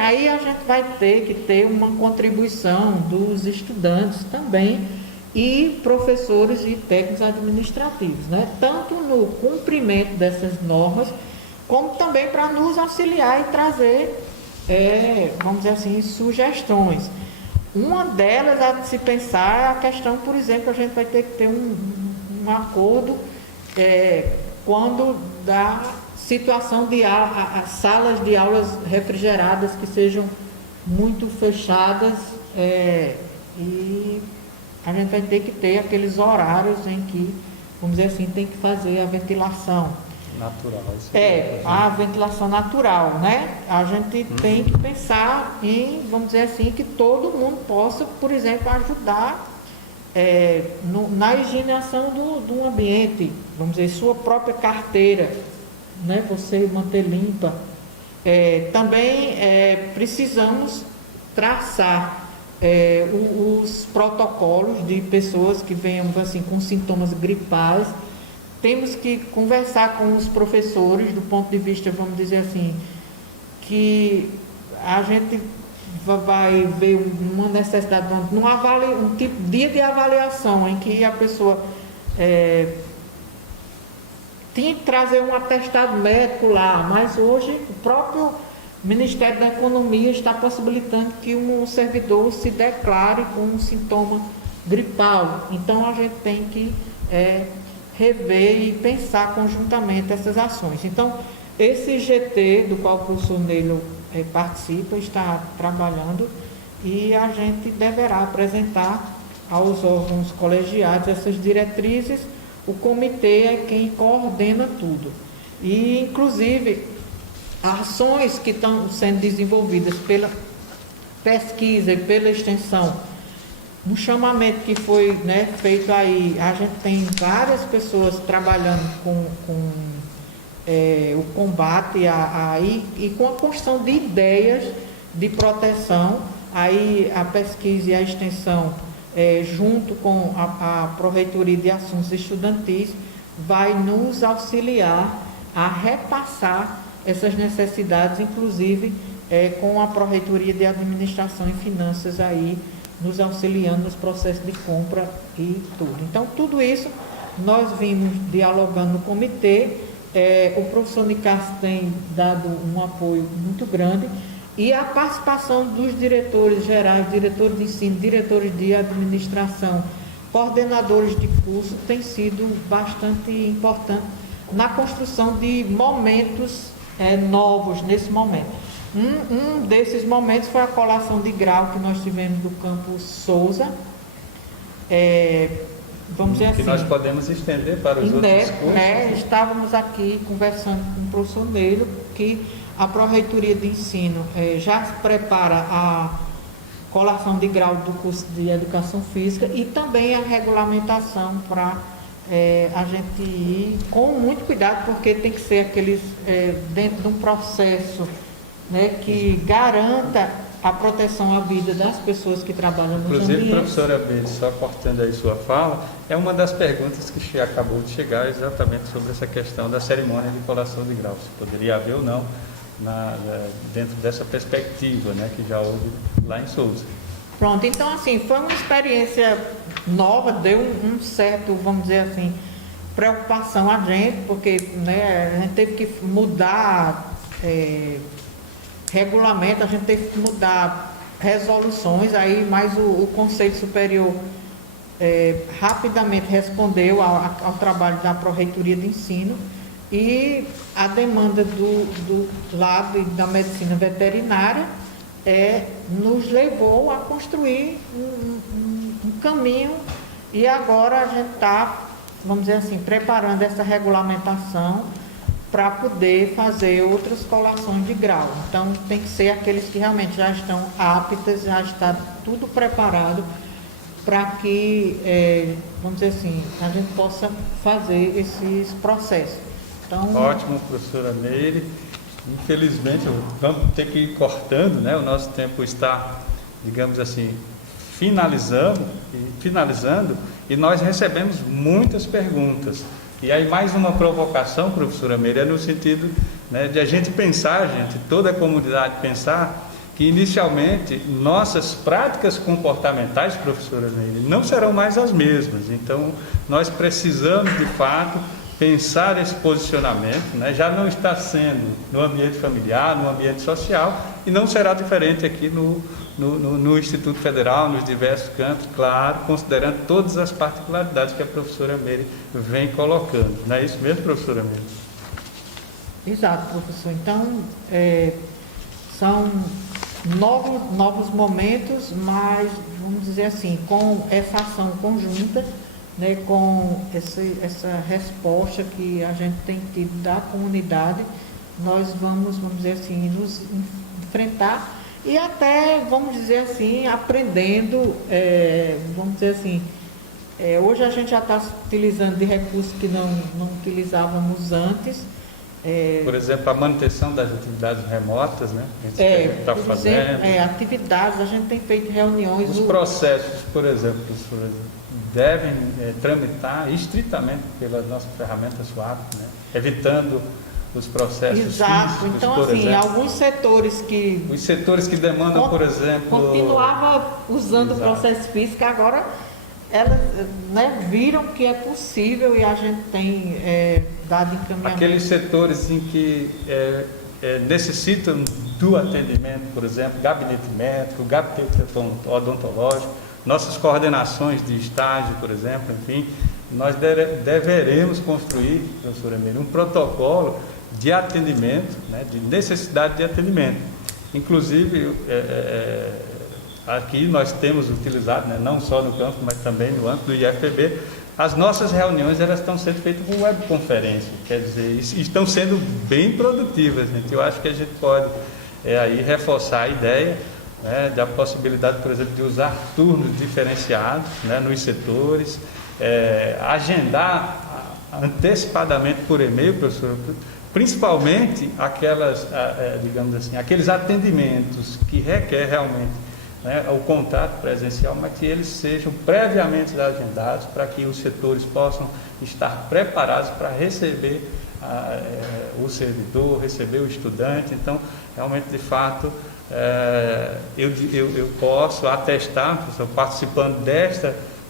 Aí a gente vai ter que ter uma contribuição dos estudantes também e professores e técnicos administrativos, né? Tanto no cumprimento dessas normas, como também para nos auxiliar e trazer, vamos dizer assim, sugestões. Uma delas a se pensar é a questão, por exemplo, a gente vai ter que ter um acordo quando da situação de as salas de aulas refrigeradas que sejam muito fechadas, e a gente vai ter que ter aqueles horários em que, vamos dizer assim, tem que fazer a ventilação. Natural. A ventilação natural, né? A gente tem que pensar em, vamos dizer assim, que todo mundo possa, por exemplo, ajudar na higienização do ambiente, vamos dizer, sua própria carteira, né? Você manter limpa. Também precisamos traçar os protocolos de pessoas que venham assim, com sintomas gripais. Temos que conversar com os professores do ponto de vista, vamos dizer assim, que a gente vai ver uma necessidade, um tipo de dia de avaliação em que a pessoa tinha que trazer um atestado médico lá, mas hoje o próprio Ministério da Economia está possibilitando que um servidor se declare com um sintoma gripal. Então a gente tem que rever e pensar conjuntamente essas ações. Então, esse GT, do qual o professor Neilo participa, está trabalhando e a gente deverá apresentar aos órgãos colegiados essas diretrizes. O comitê é quem coordena tudo. E, inclusive, ações que estão sendo desenvolvidas pela pesquisa e pela extensão, um chamamento que foi feito aí, a gente tem várias pessoas trabalhando com o combate e com a construção de ideias de proteção. Aí a pesquisa e a extensão, junto com a Pró-Reitoria de Assuntos Estudantis, vai nos auxiliar a repassar essas necessidades, inclusive com a Pró-Reitoria de Administração e Finanças aí, nos auxiliando nos processos de compra e tudo. Então, tudo isso nós vimos dialogando no comitê. O professor Nicásio tem dado um apoio muito grande e a participação dos diretores gerais, diretores de ensino, diretores de administração, coordenadores de curso tem sido bastante importante na construção de momentos novos nesse momento. Um desses momentos foi a colação de grau que nós tivemos do campus Souza. Vamos dizer assim, que nós podemos estender para os outros cursos. Estávamos aqui conversando com o professor Neilo, que a Pró-Reitoria de Ensino já prepara a colação de grau do curso de Educação Física e também a regulamentação para a gente ir com muito cuidado, porque tem que ser aqueles dentro de um processo que garanta a proteção à vida das pessoas que trabalham nos ambientes. Inclusive, professora Meire, só cortando aí sua fala, é uma das perguntas que acabou de chegar exatamente sobre essa questão da cerimônia de colação de grau, se poderia haver ou não dentro dessa perspectiva, que já houve lá em Souza. Pronto, então assim, foi uma experiência nova, deu um certo, vamos dizer assim, preocupação a gente, porque a gente teve que mudar regulamento, a gente teve que mudar resoluções, aí mais o Conselho Superior rapidamente respondeu ao trabalho da Pró-Reitoria de Ensino e a demanda do lado da medicina veterinária nos levou a construir um caminho e agora a gente está, vamos dizer assim, preparando essa regulamentação para poder fazer outras colações de grau. Então, tem que ser aqueles que realmente já estão aptos, já está tudo preparado para que, vamos dizer assim, a gente possa fazer esses processos. Então, ótimo, professora Meire. Infelizmente, vamos ter que ir cortando, o nosso tempo está, digamos assim, finalizando, e nós recebemos muitas perguntas. E aí mais uma provocação, professora Meire, no sentido de a gente pensar, toda a comunidade pensar, que inicialmente nossas práticas comportamentais, professora Meire, não serão mais as mesmas. Então, nós precisamos, de fato, pensar esse posicionamento, já não está sendo no ambiente familiar, no ambiente social, e não será diferente aqui no Instituto Federal, nos diversos cantos, claro, considerando todas as particularidades que a professora Meire vem colocando. Não é isso mesmo, professora Meire? Exato, professor. Então, são novos momentos, mas vamos dizer assim, com essa ação conjunta, né, com essa resposta que a gente tem tido da comunidade, nós vamos dizer assim, nos enfrentar e até, vamos dizer assim, aprendendo, vamos dizer assim, hoje a gente já está utilizando de recursos que não utilizávamos antes. Por exemplo, a manutenção das atividades remotas, né? A gente está fazendo. Atividades, a gente tem feito reuniões. Os processos, por exemplo, devem tramitar estritamente pela nossa ferramenta SWAP, né? Evitando os processos físicos, então por assim, exemplo. alguns setores que... Os setores que demandam, por exemplo... Continuava usando o processo físico, agora elas, né, viram que é possível e a gente tem dado encaminhamento. Aqueles setores em que necessitam do atendimento, por exemplo, gabinete médico, gabinete odontológico, nossas coordenações de estágio, por exemplo, enfim, nós deveremos construir, professora Emília, um protocolo de atendimento, né, de necessidade de atendimento. Inclusive, aqui nós temos utilizado, né, não só no campo, mas também no âmbito do IFPB, as nossas reuniões elas estão sendo feitas por webconferência, quer dizer, estão sendo bem produtivas, gente. Eu acho que a gente pode aí reforçar a ideia, né, da possibilidade, por exemplo, de usar turnos diferenciados, né, nos setores, agendar antecipadamente por e-mail, professor, principalmente digamos assim, aqueles atendimentos que requer realmente, né, o contato presencial, mas que eles sejam previamente agendados para que os setores possam estar preparados para receber o servidor, receber o estudante. Então, realmente, de fato, eu posso atestar, professor, participando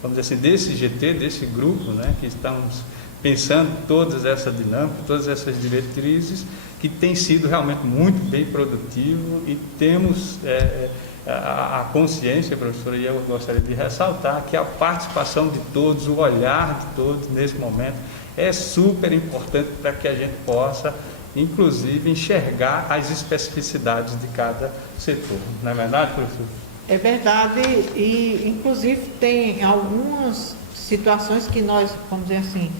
vamos dizer assim, desse GT, desse grupo, né, que estamos pensando todas essas dinâmicas, todas essas diretrizes, que tem sido realmente muito bem produtivo e temos a consciência, professora, e eu gostaria de ressaltar que a participação de todos, o olhar de todos nesse momento é super importante para que a gente possa, inclusive, enxergar as especificidades de cada setor. Não é verdade, professor? É verdade, e inclusive tem algumas situações que nós, vamos dizer assim,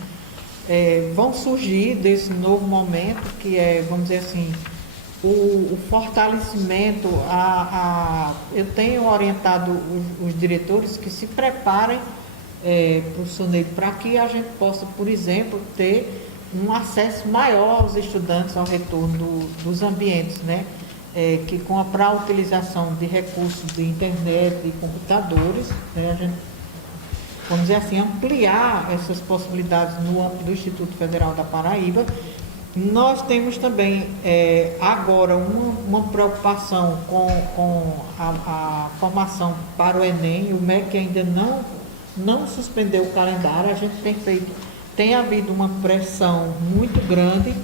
vão surgir desse novo momento, que vamos dizer assim, o fortalecimento, eu tenho orientado os diretores que se preparem, professor Neide, para que a gente possa, por exemplo, ter um acesso maior aos estudantes ao retorno dos ambientes, né? Que para a utilização de recursos de internet e computadores, né, a gente, vamos dizer assim, ampliar essas possibilidades no âmbito do Instituto Federal da Paraíba. Nós temos também agora uma preocupação com a formação para o Enem. O MEC ainda não suspendeu o calendário. A gente tem havido uma pressão muito grande,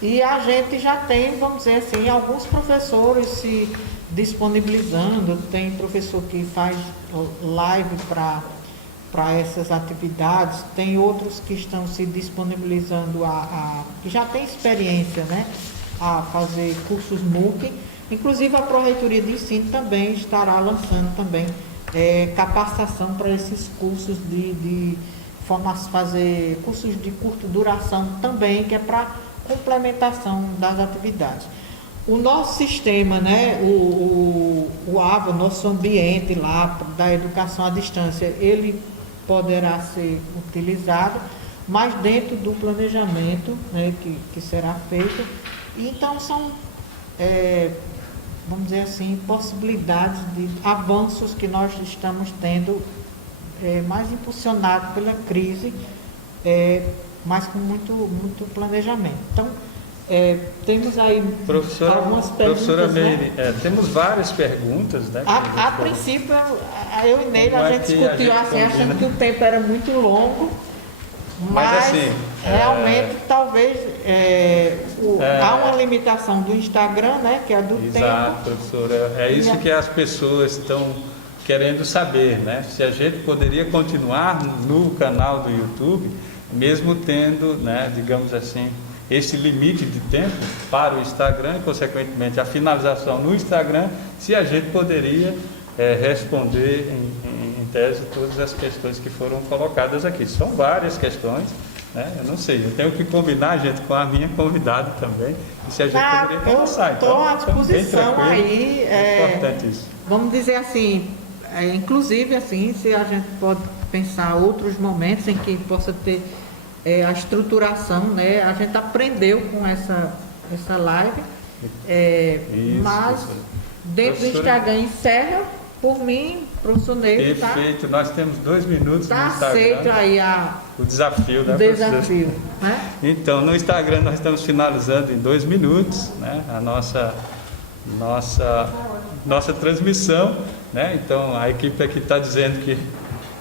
e a gente já tem, vamos dizer assim, alguns professores se disponibilizando. Tem professor que faz live para essas atividades, tem outros que estão se disponibilizando que já tem experiência, né, a fazer cursos MOOC. Inclusive a Pró-Reitoria de Ensino também estará lançando também capacitação para esses cursos de formação, fazer cursos de curta duração também, que é para complementação das atividades. O nosso sistema, né, o AVA, nosso ambiente lá da educação à distância, ele poderá ser utilizado, mas dentro do planejamento, né, que será feito. Então são, vamos dizer assim, possibilidades de avanços que nós estamos tendo, mais impulsionado pela crise, mas com muito planejamento. Então, temos aí algumas perguntas. Professora Meire, temos várias perguntas, né? A princípio, eu e Neide, a gente discutiu assim, achando que o tempo era muito longo, mas assim, realmente talvez há uma limitação do Instagram, né? Que é do tempo. Exato, professora. É isso que as pessoas estão querendo saber, né? Se a gente poderia continuar no canal do YouTube, mesmo tendo, né, digamos assim, esse limite de tempo para o Instagram e, consequentemente, a finalização no Instagram, se a gente poderia responder em tese todas as questões que foram colocadas aqui. São várias questões, né? Eu não sei, eu tenho que combinar, gente, com a minha convidada também, e se a gente poderia conversar. Estou à Então, bem disposição tranquilo. aí. É importante isso. Vamos dizer assim, inclusive assim, se a gente pode pensar outros momentos em que possa ter a estruturação, né? A gente aprendeu com essa live, mas isso. dentro do Instagram encerra, por mim, professor Ney, tá? Perfeito, nós temos 2 minutos Tá no Instagram. aceito aí O desafio, né, o desafio, né? Então, no Instagram nós estamos finalizando em 2 minutos, né, a nossa transmissão, né? Então, a equipe aqui está dizendo que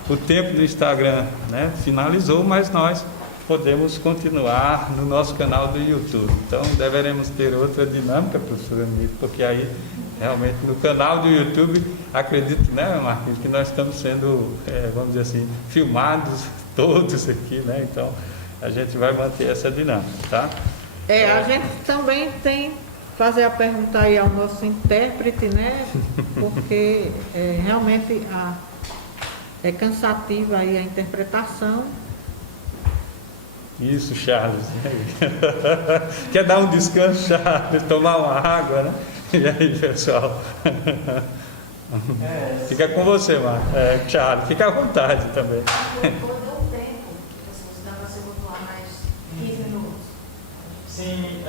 o tempo do Instagram, né, finalizou, mas nós podemos continuar no nosso canal do YouTube. Então, deveremos ter outra dinâmica, professora Anitta, porque aí, realmente, no canal do YouTube, acredito, né, Marquinhos, que nós estamos sendo, vamos dizer assim, filmados todos aqui, né? Então, a gente vai manter essa dinâmica, tá? A gente também tem fazer a pergunta aí ao nosso intérprete, né? Porque realmente é cansativa aí a interpretação. Isso, Charles. Quer dar um descanso, Charles? Tomar uma água, né? E aí, pessoal? Fica com você, Marcos. Charles, fica à vontade também. Deu tempo, se dá para você voltar mais 15 minutos. Sim,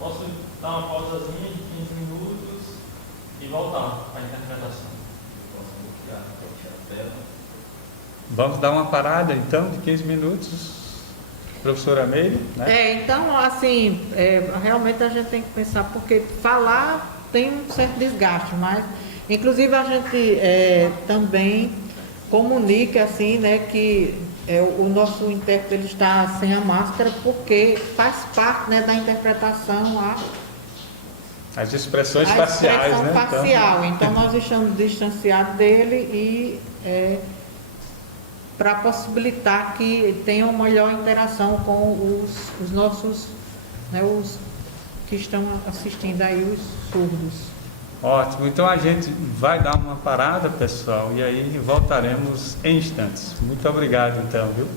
posso dar uma pausazinha de 15 minutos e voltar à interpretação. Vamos dar uma parada, então, de 15 minutos. Professora Meire, né? Então, assim, realmente a gente tem que pensar, porque falar tem um certo desgaste, mas, inclusive, a gente também comunica, assim, né, que o nosso intérprete ele está sem a máscara, porque faz parte, né, da interpretação As expressões a faciais, expressão né? facial. Então, nós estamos distanciados dele e para possibilitar que tenha uma melhor interação com os nossos, né, os que estão assistindo aí, os surdos. Ótimo, então a gente vai dar uma parada, pessoal, e aí voltaremos em instantes. Muito obrigado, então, viu?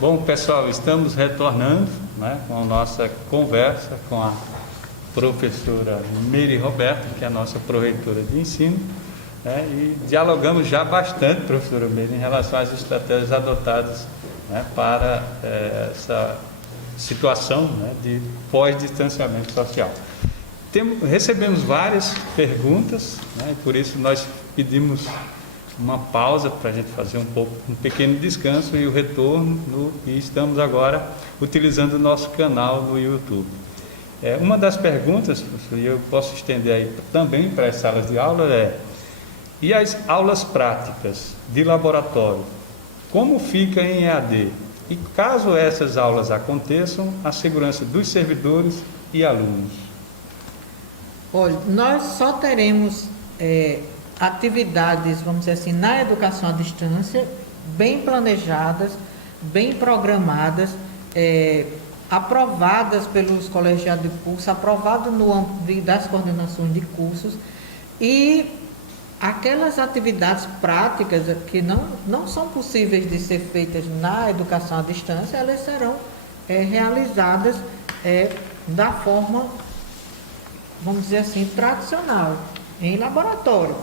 Bom, pessoal, estamos retornando, né, com a nossa conversa com a professora Meire Roberta, que é a nossa pró-reitora de ensino, né, e dialogamos já bastante, professora Meire, em relação às estratégias adotadas, né, para essa situação, né, de pós-distanciamento social. Recebemos várias perguntas, né, e por isso nós pedimos uma pausa para a gente fazer um pequeno descanso e o retorno, e estamos agora utilizando o nosso canal no YouTube. Uma das perguntas, professor, e eu posso estender aí também para as salas de aula, e as aulas práticas de laboratório, como fica em EAD? E caso essas aulas aconteçam, a segurança dos servidores e alunos? Olha, nós só teremos atividades, vamos dizer assim, na educação à distância, bem planejadas, bem programadas, aprovadas pelos colegiados de curso, aprovado no âmbito das coordenações de cursos, e aquelas atividades práticas que não são possíveis de ser feitas na educação à distância, elas serão realizadas da forma, vamos dizer assim, tradicional, em laboratório.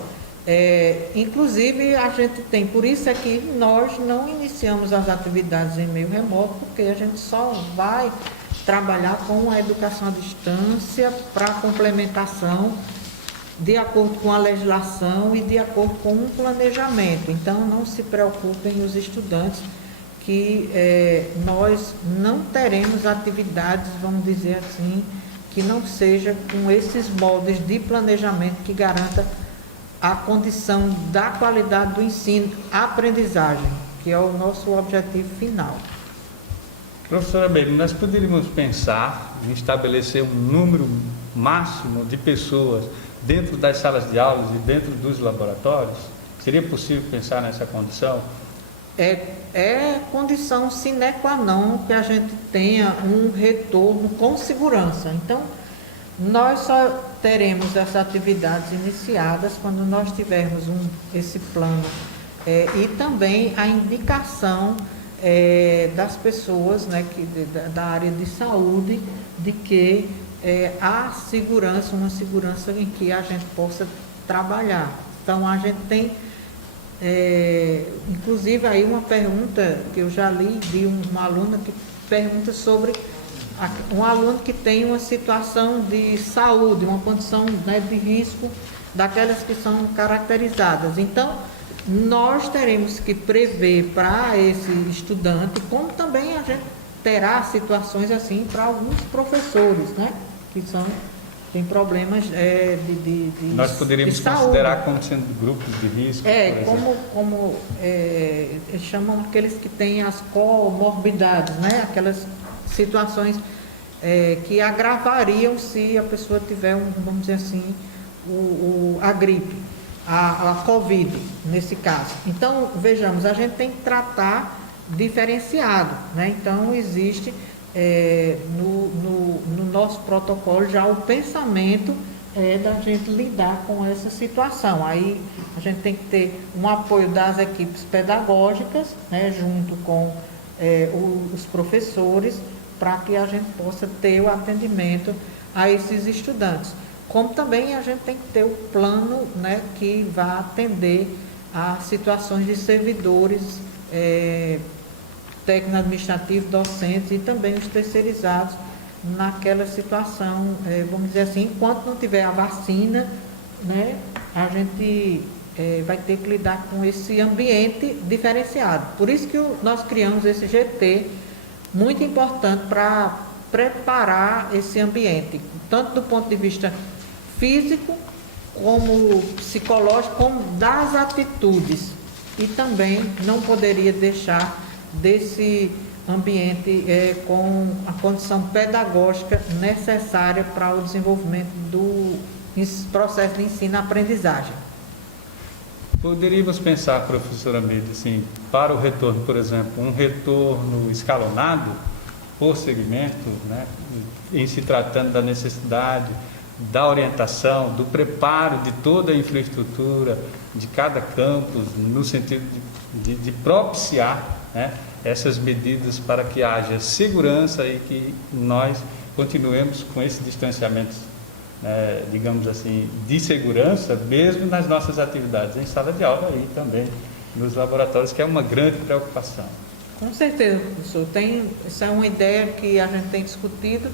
Inclusive, a gente tem, por isso é que nós não iniciamos as atividades em meio remoto, porque a gente só vai trabalhar com a educação à distância para complementação, de acordo com a legislação e de acordo com um planejamento. Então, não se preocupem os estudantes que nós não teremos atividades, vamos dizer assim, que não seja com esses moldes de planejamento que garanta a condição da qualidade do ensino, a aprendizagem, que é o nosso objetivo final. Professora Meire, nós poderíamos pensar em estabelecer um número máximo de pessoas dentro das salas de aulas e dentro dos laboratórios? Seria possível pensar nessa condição? É condição sine qua non que a gente tenha um retorno com segurança. Então, nós só teremos essas atividades iniciadas quando nós tivermos esse plano e também a indicação das pessoas, né, da área de saúde, de que há segurança, uma segurança em que a gente possa trabalhar. Então, a gente tem, inclusive, aí uma pergunta que eu já li de uma aluna que pergunta sobre um aluno que tem uma situação de saúde, uma condição, né, de risco, daquelas que são caracterizadas. Então, nós teremos que prever para esse estudante, como também a gente terá situações assim para alguns professores, né, que tem problemas Nós poderíamos de saúde. considerar como sendo grupos de risco, por exemplo. como chamam aqueles que têm as comorbidades, né, aquelas situações que agravariam se a pessoa tiver, vamos dizer assim, a gripe, a Covid, nesse caso. Então, vejamos, a gente tem que tratar diferenciado, né? Então, existe no nosso protocolo já o pensamento da gente lidar com essa situação. Aí a gente tem que ter um apoio das equipes pedagógicas, né, junto com os professores, para que a gente possa ter o atendimento a esses estudantes. Como também a gente tem que ter o plano, né, que vá atender a situações de servidores, técnico-administrativos, docentes e também os terceirizados naquela situação, vamos dizer assim, enquanto não tiver a vacina, né, a gente vai ter que lidar com esse ambiente diferenciado. Por isso que nós criamos esse GT, muito importante para preparar esse ambiente, tanto do ponto de vista físico, como psicológico, como das atitudes. E também não poderia deixar desse ambiente com a condição pedagógica necessária para o desenvolvimento do processo de ensino-aprendizagem. Poderíamos pensar, professora Meire, assim, para o retorno, por exemplo, um retorno escalonado por segmento, né, em se tratando da necessidade da orientação, do preparo de toda a infraestrutura de cada campus, no sentido de propiciar, né, essas medidas para que haja segurança e que nós continuemos com esse distanciamento, digamos assim, de segurança, mesmo nas nossas atividades em sala de aula e também nos laboratórios, que é uma grande preocupação. Com certessa, professor. Essa é uma ideia que a gente tem discutido,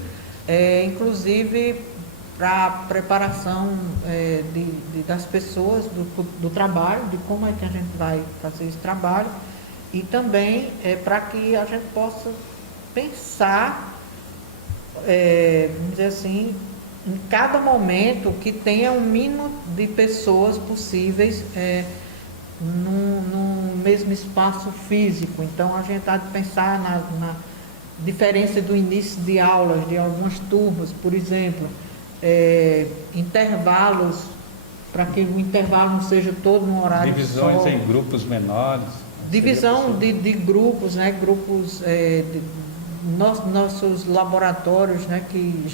inclusive para a preparação das pessoas do trabalho, de como é que a gente vai fazer esse trabalho, e também para que a gente possa pensar, vamos dizer assim, em cada momento que tenha um mínimo de pessoas possíveis num mesmo espaço físico. Então a gente há de pensar na diferença do início de aulas, de algumas turmas, por exemplo, intervalos, para que o intervalo não seja todo num horário Divisões só. em grupos menores. Divisão de grupos, grupos nossos laboratórios, que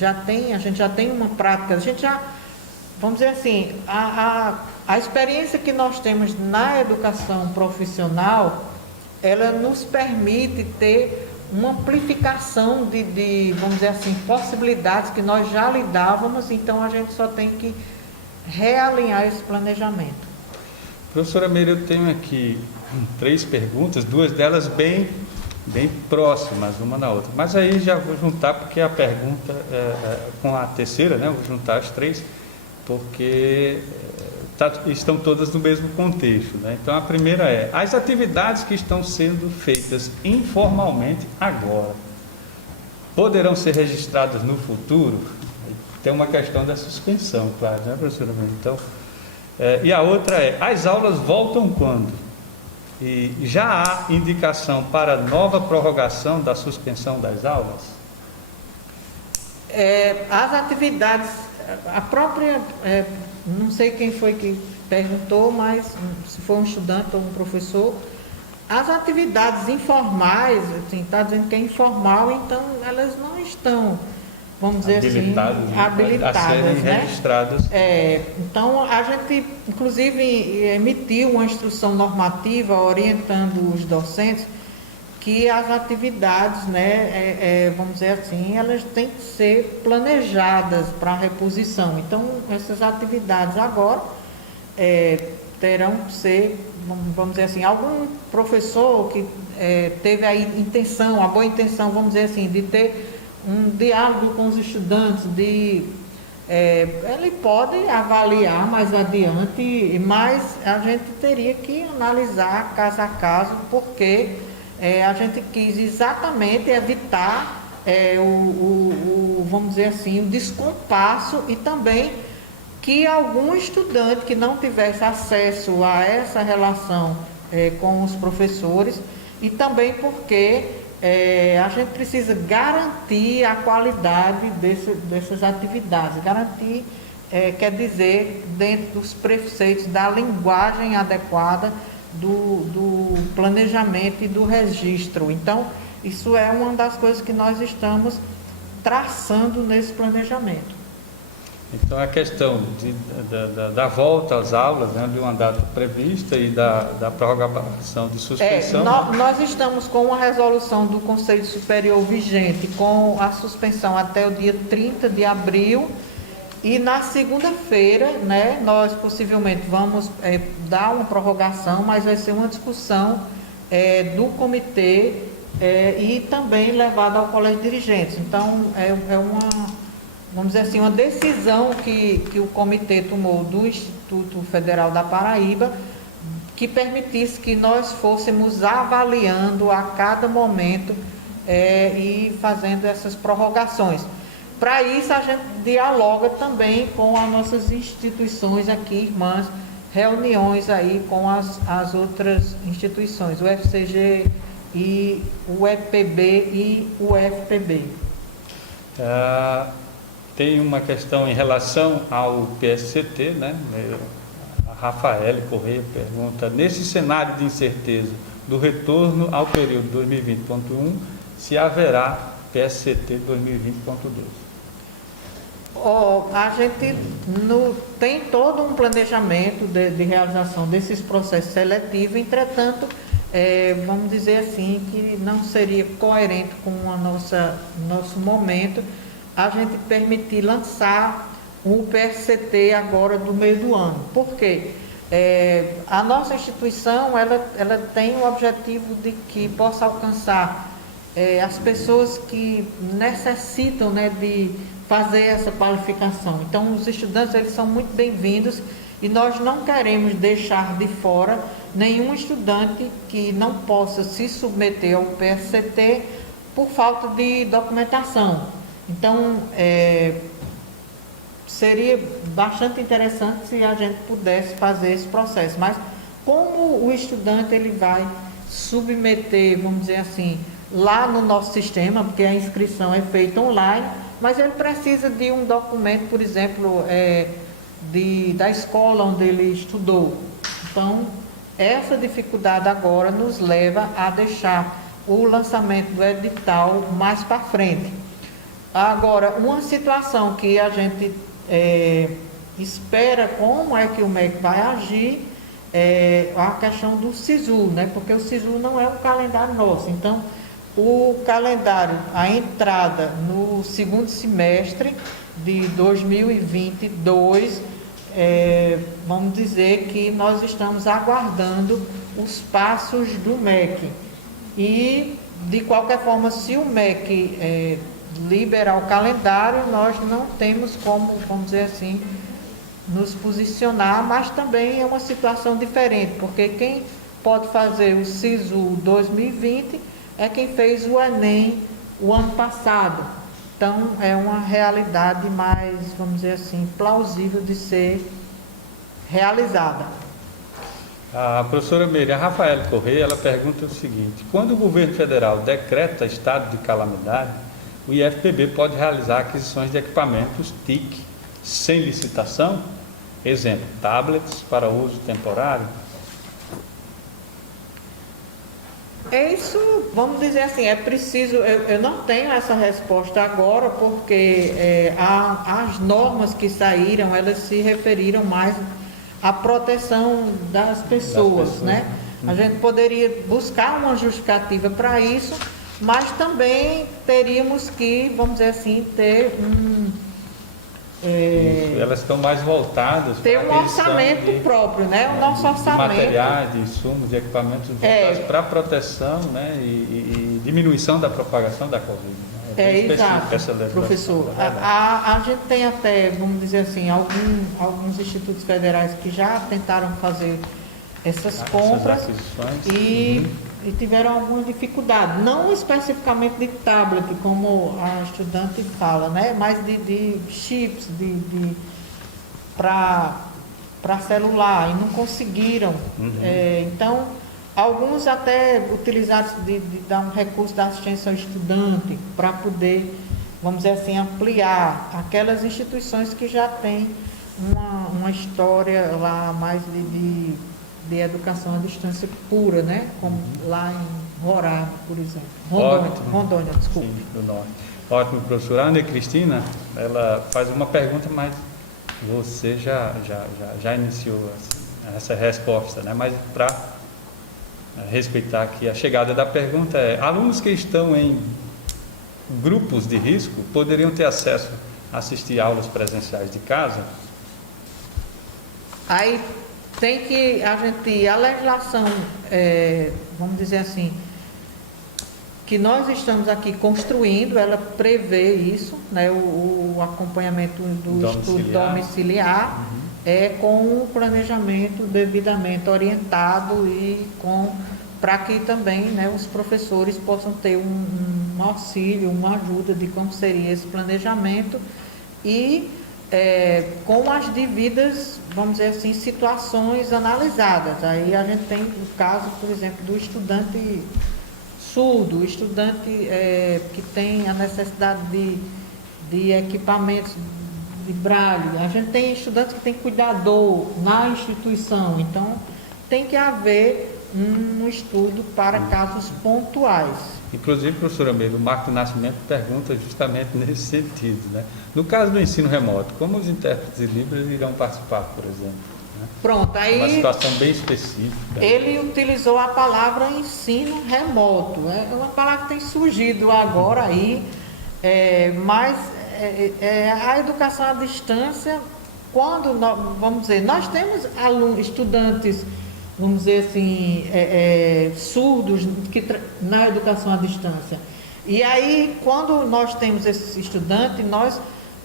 a gente já tem uma prática, vamos dizer assim, a experiência que nós temos na educação profissional, ela nos permite ter uma amplificação vamos dizer assim, possibilidades que nós já lidávamos, então a gente só tem que realinhar esse planejamento. Professora Meire, eu tenho aqui 3 perguntas, 2 delas bem próximas uma na outra, mas aí já vou juntar, porque a pergunta com a terceira, vou juntar as 3, porque estão todas no mesmo contexto, Então a primeira é: as atividades que estão sendo feitas informalmente agora poderão ser registradas no futuro? Tem uma questão da suspensão, claro, professora? Então, e a outra é: as aulas voltam quando? E já há indicação para nova prorrogação da suspensão das aulas? As atividades, a própria, não sei quem foi que perguntou, mas se for um estudante ou um professor, as atividades informais, assim, está dizendo que é informal, então elas não estão, vamos dizer assim, habilitadas, a serem registradas. Então a gente inclusive emitiu uma instrução normativa orientando os docentes que as atividades, vamos dizer assim, elas têm que ser planejadas para reposição. Então essas atividades agora terão que ser, vamos dizer assim, algum professor que teve a intenção, a boa intenção, vamos dizer assim, de ter um diálogo com os estudantes, ele pode avaliar mais adiante, mas a gente teria que analisar caso a caso, porque a gente quis exatamente evitar vamos dizer assim, o descompasso, e também que algum estudante que não tivesse acesso a essa relação com os professores, e também porque a gente precisa garantir a qualidade dessas atividades. Garantir quer dizer, dentro dos preceitos da linguagem adequada, do planejamento e do registro. Então, isso é uma das coisas que nós estamos traçando nesse planejamento. Então, a questão da volta às aulas, de uma data prevista, e da prorrogação de suspensão. Nós estamos com uma resolução do Conselho Superior vigente, com a suspensão até o dia 30 de abril, e na segunda-feira, nós possivelmente vamos dar uma prorrogação, mas vai ser uma discussão do comitê e também levada ao colégio de dirigentes. Então, vamos dizer assim, uma decisão que o comitê tomou do Instituto Federal da Paraíba, que permitisse que nós fôssemos avaliando a cada momento e fazendo essas prorrogações. Para isso, a gente dialoga também com as nossas instituições aqui, irmãs, reuniões aí com as outras instituições, o FCG, e o EPB e o FPB. Tem uma questão em relação ao PSCT, A Rafael Correia pergunta: nesse cenário de incerteza do retorno ao período 2020.1, se haverá PSCT 2020.2? A gente tem todo um planejamento de realização desses processos seletivos, entretanto, vamos dizer assim, que não seria coerente com a nosso momento a gente permitir lançar o PSCT agora do meio do ano. Por quê? A nossa instituição ela tem o objetivo de que possa alcançar as pessoas que necessitam, né, de fazer essa qualificação. Então, os estudantes eles são muito bem-vindos e nós não queremos deixar de fora nenhum estudante que não possa se submeter ao PSCT por falta de documentação. Então, seria bastante interessante se a gente pudesse fazer esse processo, mas como o estudante ele vai submeter, vamos dizer assim, lá no nosso sistema, porque a inscrição é feita online, mas ele precisa de um documento, por exemplo, da escola onde ele estudou. Então, essa dificuldade agora nos leva a deixar o lançamento do edital mais para frente. Agora, uma situação que a gente espera como é que o MEC vai agir é a questão do SISU, né? Porque o SISU não é um calendário nosso. Então, o calendário, a entrada no segundo semestre de 2022, vamos dizer que nós estamos aguardando os passos do MEC. E, de qualquer forma, se o MEC liberar o calendário, nós não temos como, vamos dizer assim, nos posicionar, mas também é uma situação diferente, porque quem pode fazer o SISU 2020 é quem fez o Enem o ano passado. Então, é uma realidade mais, vamos dizer assim, plausível de ser realizada. A professora Meire, a Rafaela Correia, ela pergunta o seguinte: quando o governo federal decreta estado de calamidade, o IFPB pode realizar aquisições de equipamentos TIC sem licitação? Exemplo, tablets para uso temporário? Isso, vamos dizer assim, é preciso, eu não tenho essa resposta agora, porque as normas que saíram, elas se referiram mais à proteção das pessoas, né? A gente poderia buscar uma justificativa para isso, mas também teríamos que, vamos dizer assim, ter elas estão mais voltadas ter para um orçamento próprio, né? O nosso orçamento. De materiais, de insumos, de equipamentos voltados para proteção, né? E diminuição da propagação da Covid. Né? Exato, professor. A gente tem até, vamos dizer assim, alguns institutos federais que já tentaram fazer essas compras e tiveram alguma dificuldade, não especificamente de tablet, como a estudante fala, né? Mas de chips, para celular, e não conseguiram. Então, alguns até utilizaram de dar um recurso da assistência ao estudante para poder, vamos dizer assim, ampliar aquelas instituições que já têm uma história lá mais de educação à distância pura, né? Como lá em Roraima, por exemplo. Rondônia, desculpe. Sim, do norte. Ótimo, professora. A Ana Cristina, ela faz uma pergunta, mas você já iniciou essa resposta, né? Mas para respeitar aqui a chegada da pergunta alunos que estão em grupos de risco poderiam ter acesso a assistir aulas presenciais de casa? Aí tem que a legislação, vamos dizer assim, que nós estamos aqui construindo, ela prevê isso, né, o acompanhamento do estudo domiciliar, com o planejamento devidamente orientado e para que também, né, os professores possam ter um auxílio, uma ajuda de como seria esse planejamento e com as devidas, vamos dizer assim, situações analisadas. Aí a gente tem o caso, por exemplo, do estudante surdo, o estudante que tem a necessidade de equipamentos de braille. A gente tem estudantes que tem cuidador na instituição, então tem que haver um estudo para casos pontuais. Inclusive, professora Meire, o Marco Nascimento pergunta justamente nesse sentido, né? No caso do ensino remoto, como os intérpretes de Libras irão participar, por exemplo? Pronto, Uma aí situação bem específica. ele utilizou a palavra ensino remoto. É uma palavra que tem surgido agora aí, mas a educação à distância, quando vamos dizer, nós temos estudantes, vamos dizer assim, surdos na educação à distância. E aí, quando nós temos esse estudante, nós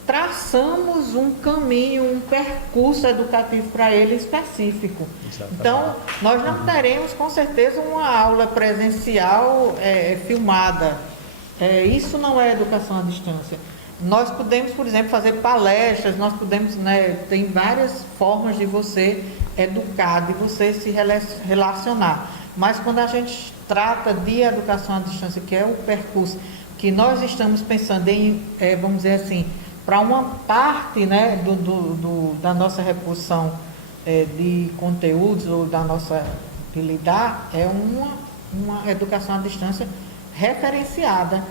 traçamos um caminho, um percurso educativo para ele específico. Exatamente. Então, nós não teremos, com certeza, uma aula presencial filmada. Isso não é educação à distância. Nós podemos, por exemplo, fazer palestras, nós podemos, tem várias formas de você educar, de você se relacionar. Mas quando a gente trata de educação à distância, que é o percurso que nós estamos pensando em, vamos dizer assim, para uma parte, da nossa reposição de conteúdos ou da nossa habilidade, é uma educação à distância referenciada,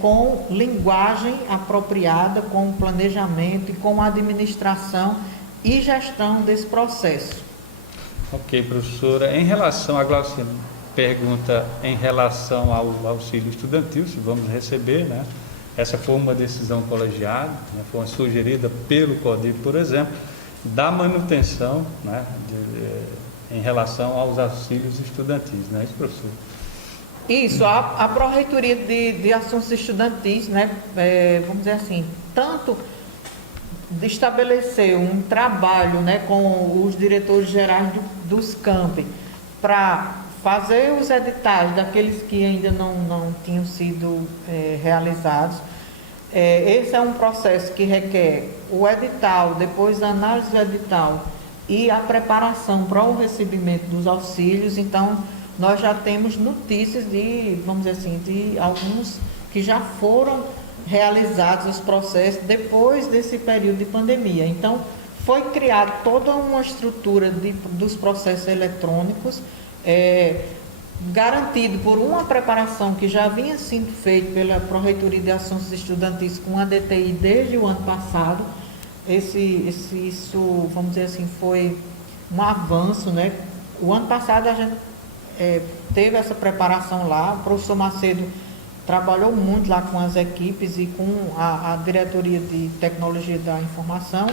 com linguagem apropriada, com planejamento e com administração e gestão desse processo. Ok, professora. Em relação, a Glaucia pergunta em relação ao auxílio estudantil, se vamos receber, né? Essa foi uma decisão colegiada, né? Foi sugerida pelo CODIP, por exemplo, da manutenção, né? Em relação aos auxílios estudantis, não é isso, professor? Isso, a Pró-Reitoria de Assuntos Estudantis, né? Vamos dizer assim, tanto estabelecer um trabalho, né, com os diretores gerais dos campi para fazer os editais daqueles que ainda não tinham sido realizados. Esse é um processo que requer o edital, depois a análise do edital e a preparação para o recebimento dos auxílios. Então, nós já temos notícias de, vamos dizer assim, de alguns que já foram realizados os processos depois desse período de pandemia. Então, foi criada toda uma estrutura dos processos eletrônicos, garantido por uma preparação que já vinha sendo feita pela Pró-Reitoria de Assuntos Estudantis com a DTI desde o ano passado. Isso, vamos dizer assim, foi um avanço, né? O ano passado a gente teve essa preparação lá, o professor Macedo trabalhou muito lá com as equipes e com a Diretoria de Tecnologia da Informação.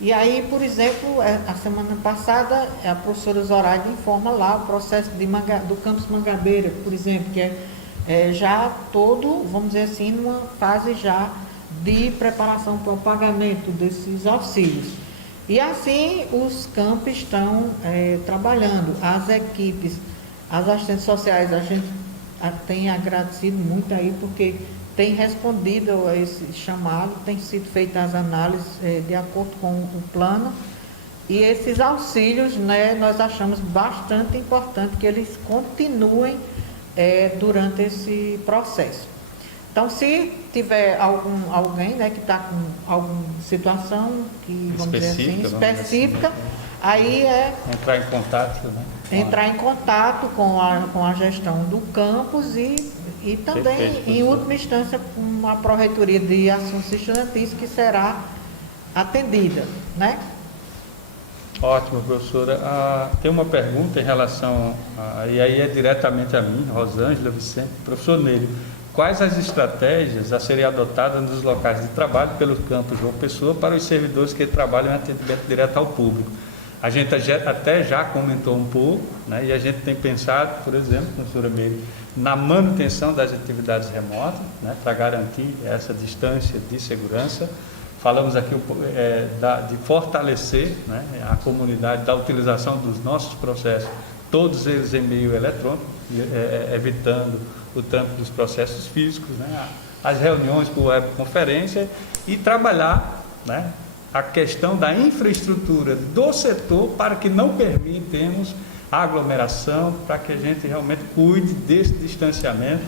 E aí, por exemplo, a semana passada, a professora Zoraide informa lá o processo do campus Mangabeira, por exemplo, que é já todo, vamos dizer assim, numa fase já de preparação para o pagamento desses auxílios. E assim, os campos estão trabalhando, as equipes, as assistentes sociais, a gente tem agradecido muito aí, porque tem respondido a esse chamado, tem sido feitas as análises de acordo com o plano, e esses auxílios, né, nós achamos bastante importante que eles continuem durante esse processo. Então, se tiver alguém, né, que está com alguma situação que, vamos dizer assim, específica, aí entrar em contato, né? Entrar em contato com a gestão do campus e também, Perfeito, em última instância, com a Pró-Reitoria de Assuntos Estudantis, que será atendida, né? Ótimo, professora. Tem uma pergunta em relação, e aí é diretamente a mim, Rosângela Vicente. Professor Nélio, quais as estratégias a serem adotadas nos locais de trabalho pelo campus João Pessoa para os servidores que trabalham em atendimento direto ao público? A gente até já comentou um pouco, né, e a gente tem pensado, por exemplo, professora Meire, na manutenção das atividades remotas, né, para garantir essa distância de segurança. Falamos aqui de fortalecer, né, a comunidade da utilização dos nossos processos, todos eles em meio eletrônico, evitando o trânsito dos processos físicos, né, as reuniões por webconferência e trabalhar, né, a questão da infraestrutura do setor para que não permitamos aglomeração, para que a gente realmente cuide desse distanciamento,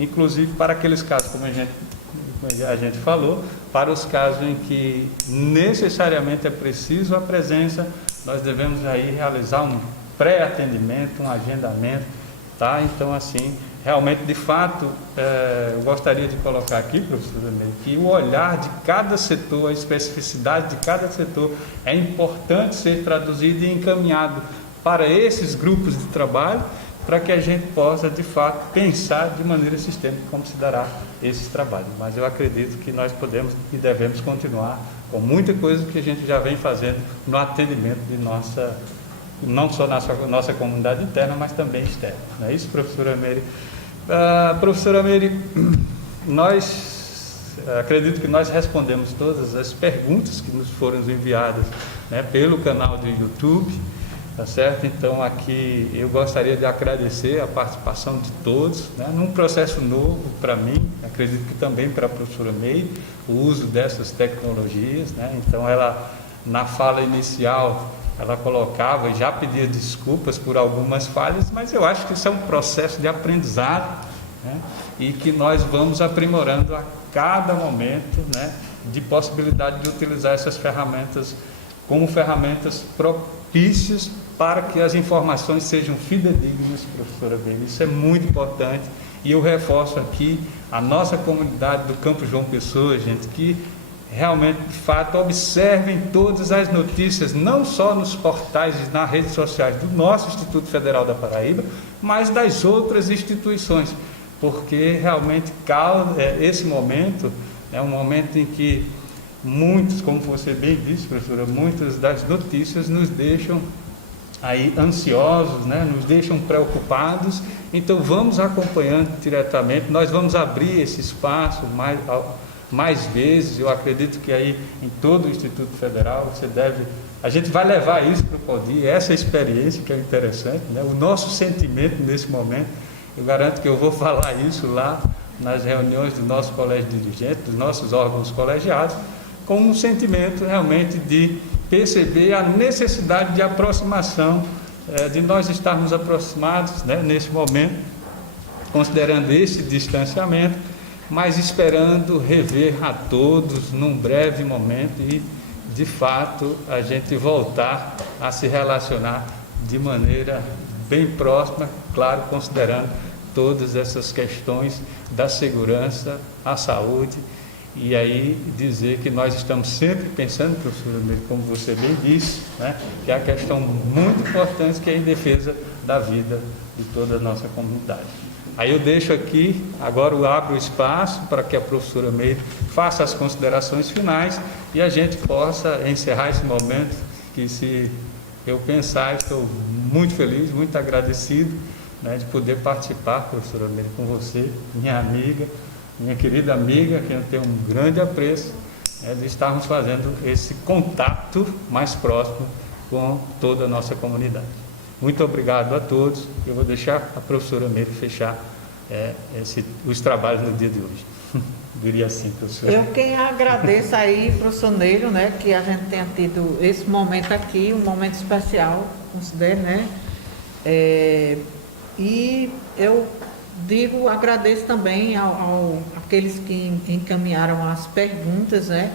inclusive para aqueles casos, como a gente falou, para os casos em que necessariamente é preciso a presença, nós devemos aí realizar um pré-atendimento, um agendamento, tá? Então, assim, realmente, de fato, eu gostaria de colocar aqui, professora Meire, que o olhar de cada setor, a especificidade de cada setor é importante ser traduzido e encaminhado para esses grupos de trabalho, para que a gente possa, de fato, pensar de maneira sistêmica como se dará esses trabalhos. Mas eu acredito que nós podemos e devemos continuar com muita coisa que a gente já vem fazendo no atendimento de não só na nossa comunidade interna, mas também externa. Não é isso, professora Meire? Professora Meire, acredito que nós respondemos todas as perguntas que nos foram enviadas, né, pelo canal do YouTube. Tá certo? Então, aqui eu gostaria de agradecer a participação de todos, né, num processo novo para mim, acredito que também para a professora Meire, o uso dessas tecnologias, né? Então, ela, na fala inicial, ela colocava e já pedia desculpas por algumas falhas, mas eu acho que isso é um processo de aprendizado, né, e que nós vamos aprimorando a cada momento, né, de possibilidade de utilizar essas ferramentas como ferramentas propícias para que as informações sejam fidedignas, professora Meire. Isso é muito importante e eu reforço aqui a nossa comunidade do Campo João Pessoa, gente, que realmente, de fato, observem todas as notícias, não só nos portais e nas redes sociais do nosso Instituto Federal da Paraíba, mas das outras instituições, porque realmente esse momento é um momento em que muitos, como você bem disse, professora, muitas das notícias nos deixam aí ansiosos, né? Nos deixam preocupados. Então vamos acompanhando diretamente, nós vamos abrir esse espaço mais vezes. Eu acredito que aí em todo o Instituto Federal a gente vai levar isso para o CODI, essa experiência que é interessante, né? O nosso sentimento nesse momento, eu garanto que eu vou falar isso lá nas reuniões do nosso colégio dirigente, dos nossos órgãos colegiados, com um sentimento realmente de perceber a necessidade de aproximação, de nós estarmos aproximados, né, nesse momento, considerando esse distanciamento, mas esperando rever a todos num breve momento e, de fato, a gente voltar a se relacionar de maneira bem próxima, claro, considerando todas essas questões da segurança, a saúde. E aí dizer que nós estamos sempre pensando, professor, como você bem disse, né, que é a questão muito importante, que é em defesa da vida de toda a nossa comunidade. Aí eu deixo aqui, agora eu abro o espaço para que a professora Meire faça as considerações finais e a gente possa encerrar esse momento, que se eu pensar, estou muito feliz, muito agradecido, né, de poder participar, professora Meire, com você, minha amiga, minha querida amiga, que eu tenho um grande apreço, de estarmos fazendo esse contato mais próximo com toda a nossa comunidade. Muito obrigado a todos. Eu vou deixar a professora Meire fechar os trabalhos no dia de hoje. Diria assim, professora. Eu quem agradeço aí, professor Nélio, né, que a gente tenha tido esse momento aqui, um momento especial, considero, né? E eu agradeço também àqueles que encaminharam as perguntas, né?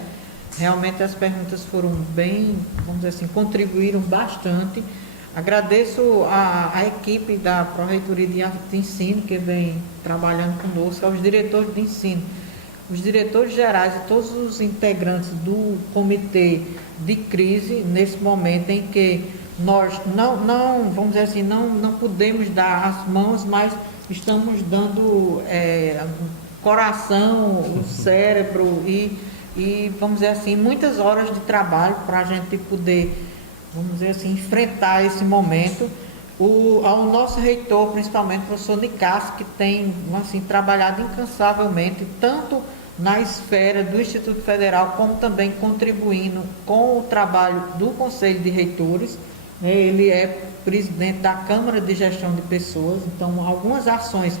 Realmente as perguntas foram bem, vamos dizer assim, contribuíram bastante. Agradeço a equipe da Pró-Reitoria de Ensino, que vem trabalhando conosco, aos diretores de ensino, os diretores gerais e todos os integrantes do comitê de crise, nesse momento em que nós não vamos dizer assim, não podemos dar as mãos, mas estamos dando coração, o cérebro e, vamos dizer assim, muitas horas de trabalho para a gente poder, vamos dizer assim, enfrentar esse momento. Ao nosso reitor, principalmente o professor Nicasso, que tem assim, trabalhado incansavelmente, tanto na esfera do Instituto Federal, como também contribuindo com o trabalho do Conselho de Reitores. Ele é presidente da Câmara de Gestão de Pessoas, então algumas ações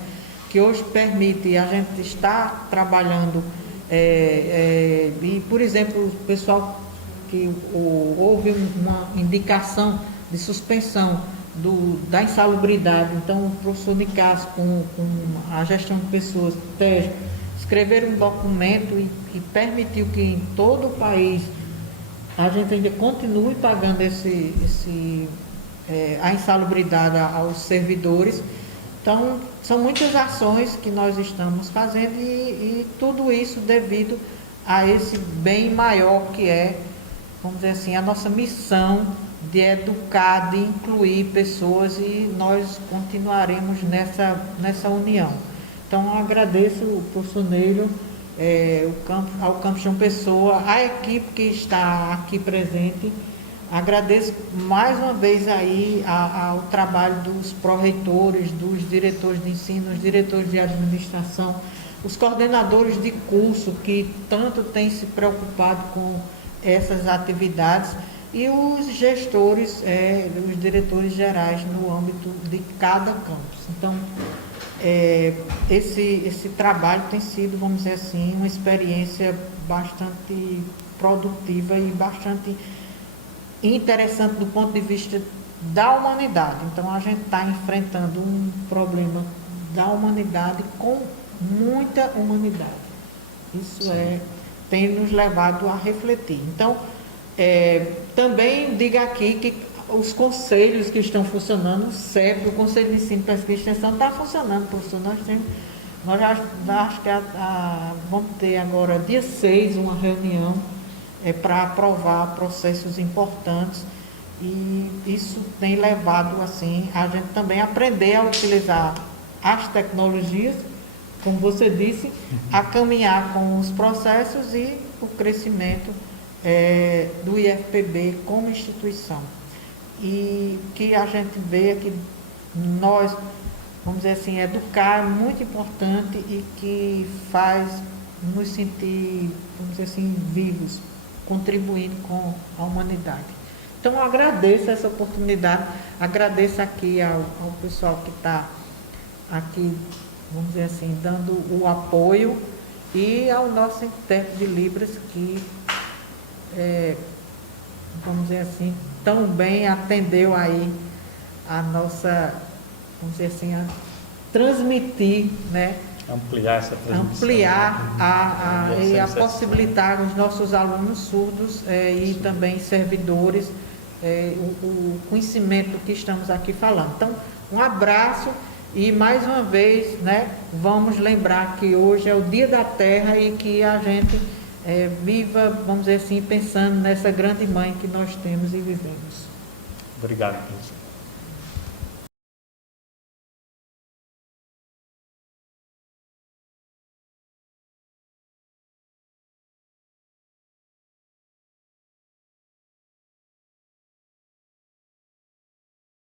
que hoje permitem a gente estar trabalhando, e por exemplo, o pessoal que houve uma indicação de suspensão da insalubridade, então o professor Nicasso com a gestão de pessoas, escreveram um documento e permitiu que em todo o país a gente ainda continue pagando a insalubridade aos servidores, Então, são muitas ações que nós estamos fazendo e tudo isso devido a esse bem maior que é, vamos dizer assim, a nossa missão de educar, de incluir pessoas, e nós continuaremos nessa união. Então, eu agradeço o professor Neilo, ao Campus João Pessoa, a equipe que está aqui presente. Agradeço mais uma vez aí ao trabalho dos pró-reitores, dos diretores de ensino, os diretores de administração, os coordenadores de curso que tanto têm se preocupado com essas atividades, e os gestores, os diretores gerais no âmbito de cada campus. Então, esse trabalho tem sido, vamos dizer assim, uma experiência bastante produtiva e bastante interessante do ponto de vista da humanidade. Então, a gente está enfrentando um problema da humanidade com muita humanidade. Isso tem nos levado a refletir. Então, também diga aqui que os conselhos que estão funcionando, o CEP, o Conselho de Ensino, Pesquisa e Extensão, está funcionando, professor. Nós acho que vamos ter agora, dia 6, uma reunião para aprovar processos importantes, e isso tem levado assim a gente também aprender a utilizar as tecnologias, como você disse, a caminhar com os processos e o crescimento do IFPB como instituição. E que a gente vê que nós, vamos dizer assim, educar é muito importante e que faz nos sentir, vamos dizer assim, vivos, contribuindo com a humanidade. Então, eu agradeço essa oportunidade, agradeço aqui ao pessoal que está aqui, vamos dizer assim, dando o apoio, e ao nosso intérprete de Libras que, vamos dizer assim, tão bem atendeu aí a nossa, vamos dizer assim, a transmitir, né? Ampliar essa transmissão. Ampliar e a possibilitar os nossos alunos surdos e também servidores o conhecimento que estamos aqui falando. Então, um abraço e mais uma vez, né, vamos lembrar que hoje é o Dia da Terra e que a gente viva, vamos dizer assim, pensando nessa grande mãe que nós temos e vivemos. Obrigado, professor.